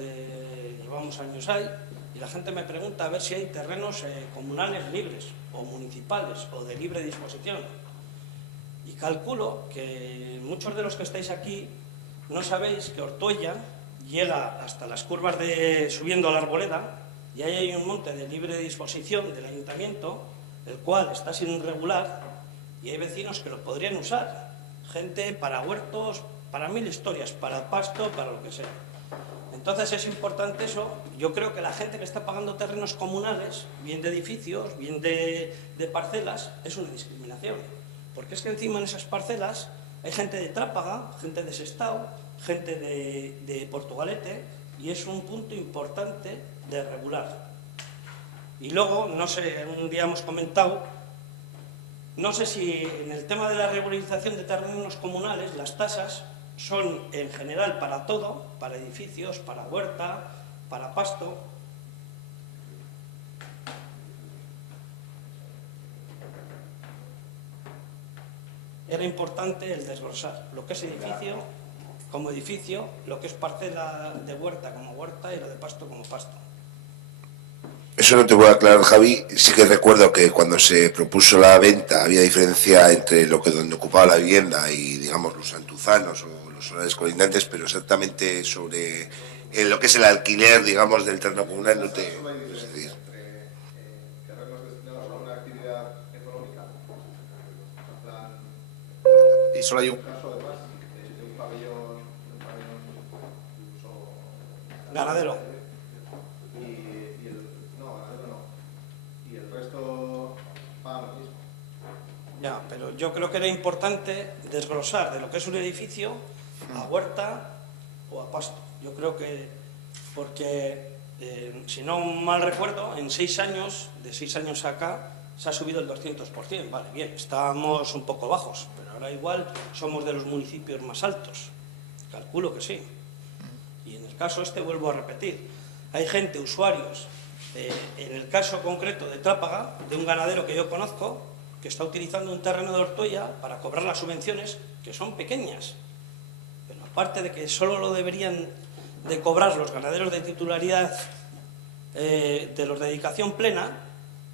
llevamos años ahí, y la gente me pregunta a ver si hay terrenos comunales libres, o municipales, o de libre disposición. Y calculo que muchos de los que estáis aquí no sabéis que Ortuella llega hasta las curvas subiendo a la Arboleda, y ahí hay un monte de libre disposición del ayuntamiento, el cual está sin regular, y hay vecinos que lo podrían usar. Gente para huertos, para mil historias, para pasto, para lo que sea. Entonces es importante eso. Yo creo que la gente que está pagando terrenos comunales, bien de edificios, bien de parcelas, es una discriminación. Porque es que encima en esas parcelas hay gente de Trápaga, gente de Sestao, gente de Portugalete, y es un punto importante de regular. Y luego, no sé, un día hemos comentado, no sé si en el tema de la regularización de terrenos comunales, las tasas son en general para todo, para edificios, para huerta, para pasto. Era importante el desglosar lo que es edificio como edificio, lo que es parcela de huerta como huerta y lo de pasto como pasto. Eso no te voy a aclarar, Javi. Sí que recuerdo que cuando se propuso la venta había diferencia entre donde ocupaba la vivienda y, digamos, los santuzanos o los solares colindantes, pero exactamente sobre lo que es el alquiler, digamos, del terreno comunal no te puedes decir. Y solo hay un caso, además, de un pabellón incluso... Ganadero. Ganadero no. Y el resto pagan lo mismo. Ya, pero yo creo que era importante desglosar de lo que es un edificio a huerta o a pasto. Yo creo que, porque si no mal recuerdo, en 6 años, de 6 años acá, se ha subido el 200%. Vale, bien, estábamos un poco bajos, pero ahora igual somos de los municipios más altos. Calculo que sí. Y en el caso este vuelvo a repetir, hay gente, usuarios, en el caso concreto de Trápaga, de un ganadero que yo conozco, que está utilizando un terreno de Ortuella para cobrar las subvenciones, que son pequeñas. Pero aparte de que solo lo deberían de cobrar los ganaderos de titularidad de los de dedicación plena,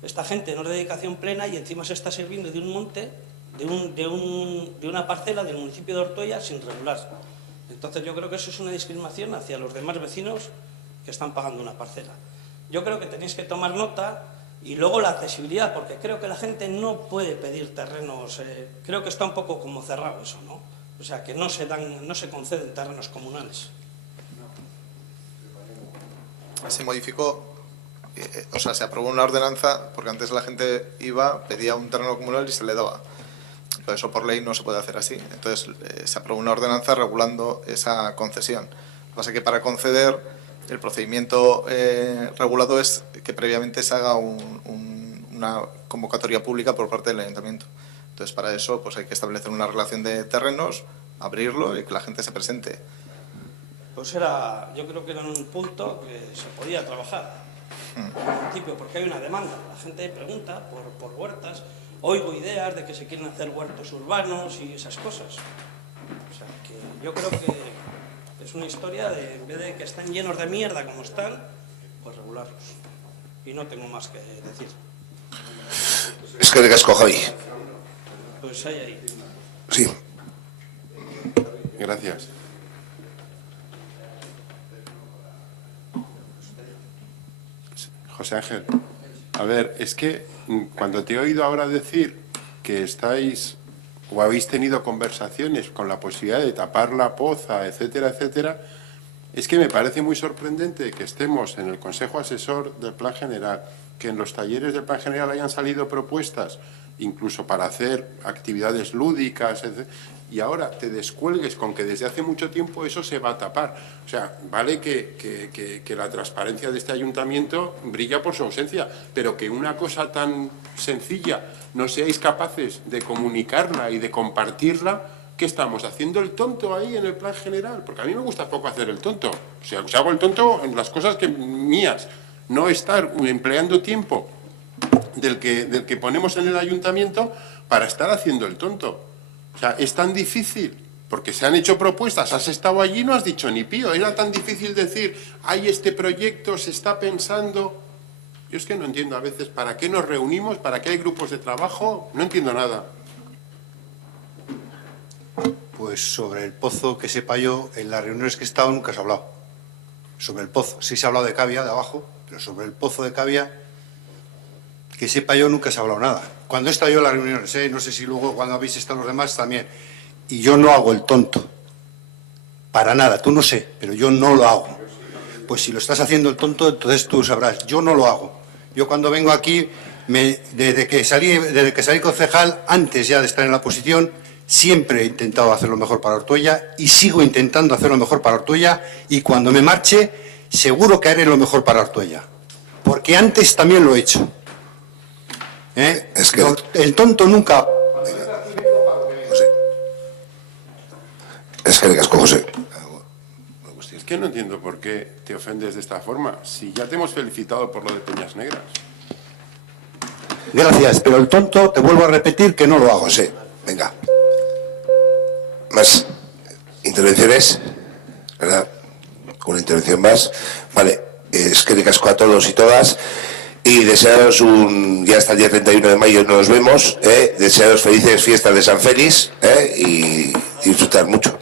esta gente no es de dedicación plena y encima se está sirviendo de un monte, de una parcela del municipio de Ortuella sin regular. Entonces yo creo que eso es una discriminación hacia los demás vecinos que están pagando una parcela. Yo creo que tenéis que tomar nota. Y luego la accesibilidad, porque creo que la gente no puede pedir terrenos, creo que está un poco como cerrado eso, ¿no? O sea, que no se conceden terrenos comunales. Se modificó, o sea, se aprobó una ordenanza, porque antes la gente iba, pedía un terreno comunal y se le daba. Pero eso por ley no se puede hacer así. Entonces se aprobó una ordenanza regulando esa concesión. Lo que pasa es que para conceder, el procedimiento regulado es que previamente se haga una convocatoria pública por parte del ayuntamiento. Entonces, para eso pues hay que establecer una relación de terrenos, abrirlo y que la gente se presente. Pues yo creo que era un punto que se podía trabajar en principio, porque hay una demanda. La gente pregunta por huertas, oigo ideas de que se quieren hacer huertos urbanos y esas cosas. O sea, que yo creo que es una historia de, en vez de que están llenos de mierda como están, pues regularlos. Y no tengo más que decir. Es que recasco, Javi. Pues ahí. Sí. Gracias. José Ángel, a ver, es que cuando te he oído ahora decir que estáis o habéis tenido conversaciones con la posibilidad de tapar la poza, etcétera, etcétera, es que me parece muy sorprendente que estemos en el Consejo Asesor del Plan General, que en los talleres del Plan General hayan salido propuestas, incluso para hacer actividades lúdicas, etcétera, y ahora te descuelgues con que desde hace mucho tiempo eso se va a tapar. O sea, vale que la transparencia de este ayuntamiento brilla por su ausencia, pero que una cosa tan sencilla no seáis capaces de comunicarla y de compartirla, ¿qué estamos haciendo el tonto ahí en el Plan General? Porque a mí me gusta poco hacer el tonto. O sea, si hago el tonto en las cosas mías, no estar empleando tiempo del que ponemos en el ayuntamiento para estar haciendo el tonto. O sea, es tan difícil, porque se han hecho propuestas, has estado allí y no has dicho ni pío. Era tan difícil decir, hay este proyecto, se está pensando. Yo es que no entiendo a veces para qué nos reunimos, para qué hay grupos de trabajo, no entiendo nada. Pues sobre el pozo, que sepa yo, en las reuniones que he estado nunca se ha hablado. Sobre el pozo, sí se ha hablado de Cavia, de abajo, pero sobre el pozo de Cavia, que sepa yo, nunca se ha hablado nada. Cuando he estado yo en las reuniones, no sé si luego cuando habéis estado los demás también, y yo no hago el tonto, para nada, tú no sé, pero yo no lo hago. Pues si lo estás haciendo el tonto, entonces tú sabrás, yo no lo hago. Yo cuando vengo aquí, desde que salí concejal, antes ya de estar en la oposición, siempre he intentado hacer lo mejor para Ortuella y sigo intentando hacer lo mejor para Ortuella, y cuando me marche, seguro que haré lo mejor para Ortuella, porque antes también lo he hecho. Es que el tonto nunca... José. Es que recasco, José. Es que no entiendo por qué te ofendes de esta forma, si ya te hemos felicitado por lo de Peñas Negras. Gracias, pero el tonto, te vuelvo a repetir que no lo hago. José, venga. Más intervenciones, ¿verdad? Una intervención más. Vale, es que recasco a todos y todas. Y desearos ya hasta el día 31 de mayo nos vemos, desearos felices fiestas de San Félix y disfrutar mucho.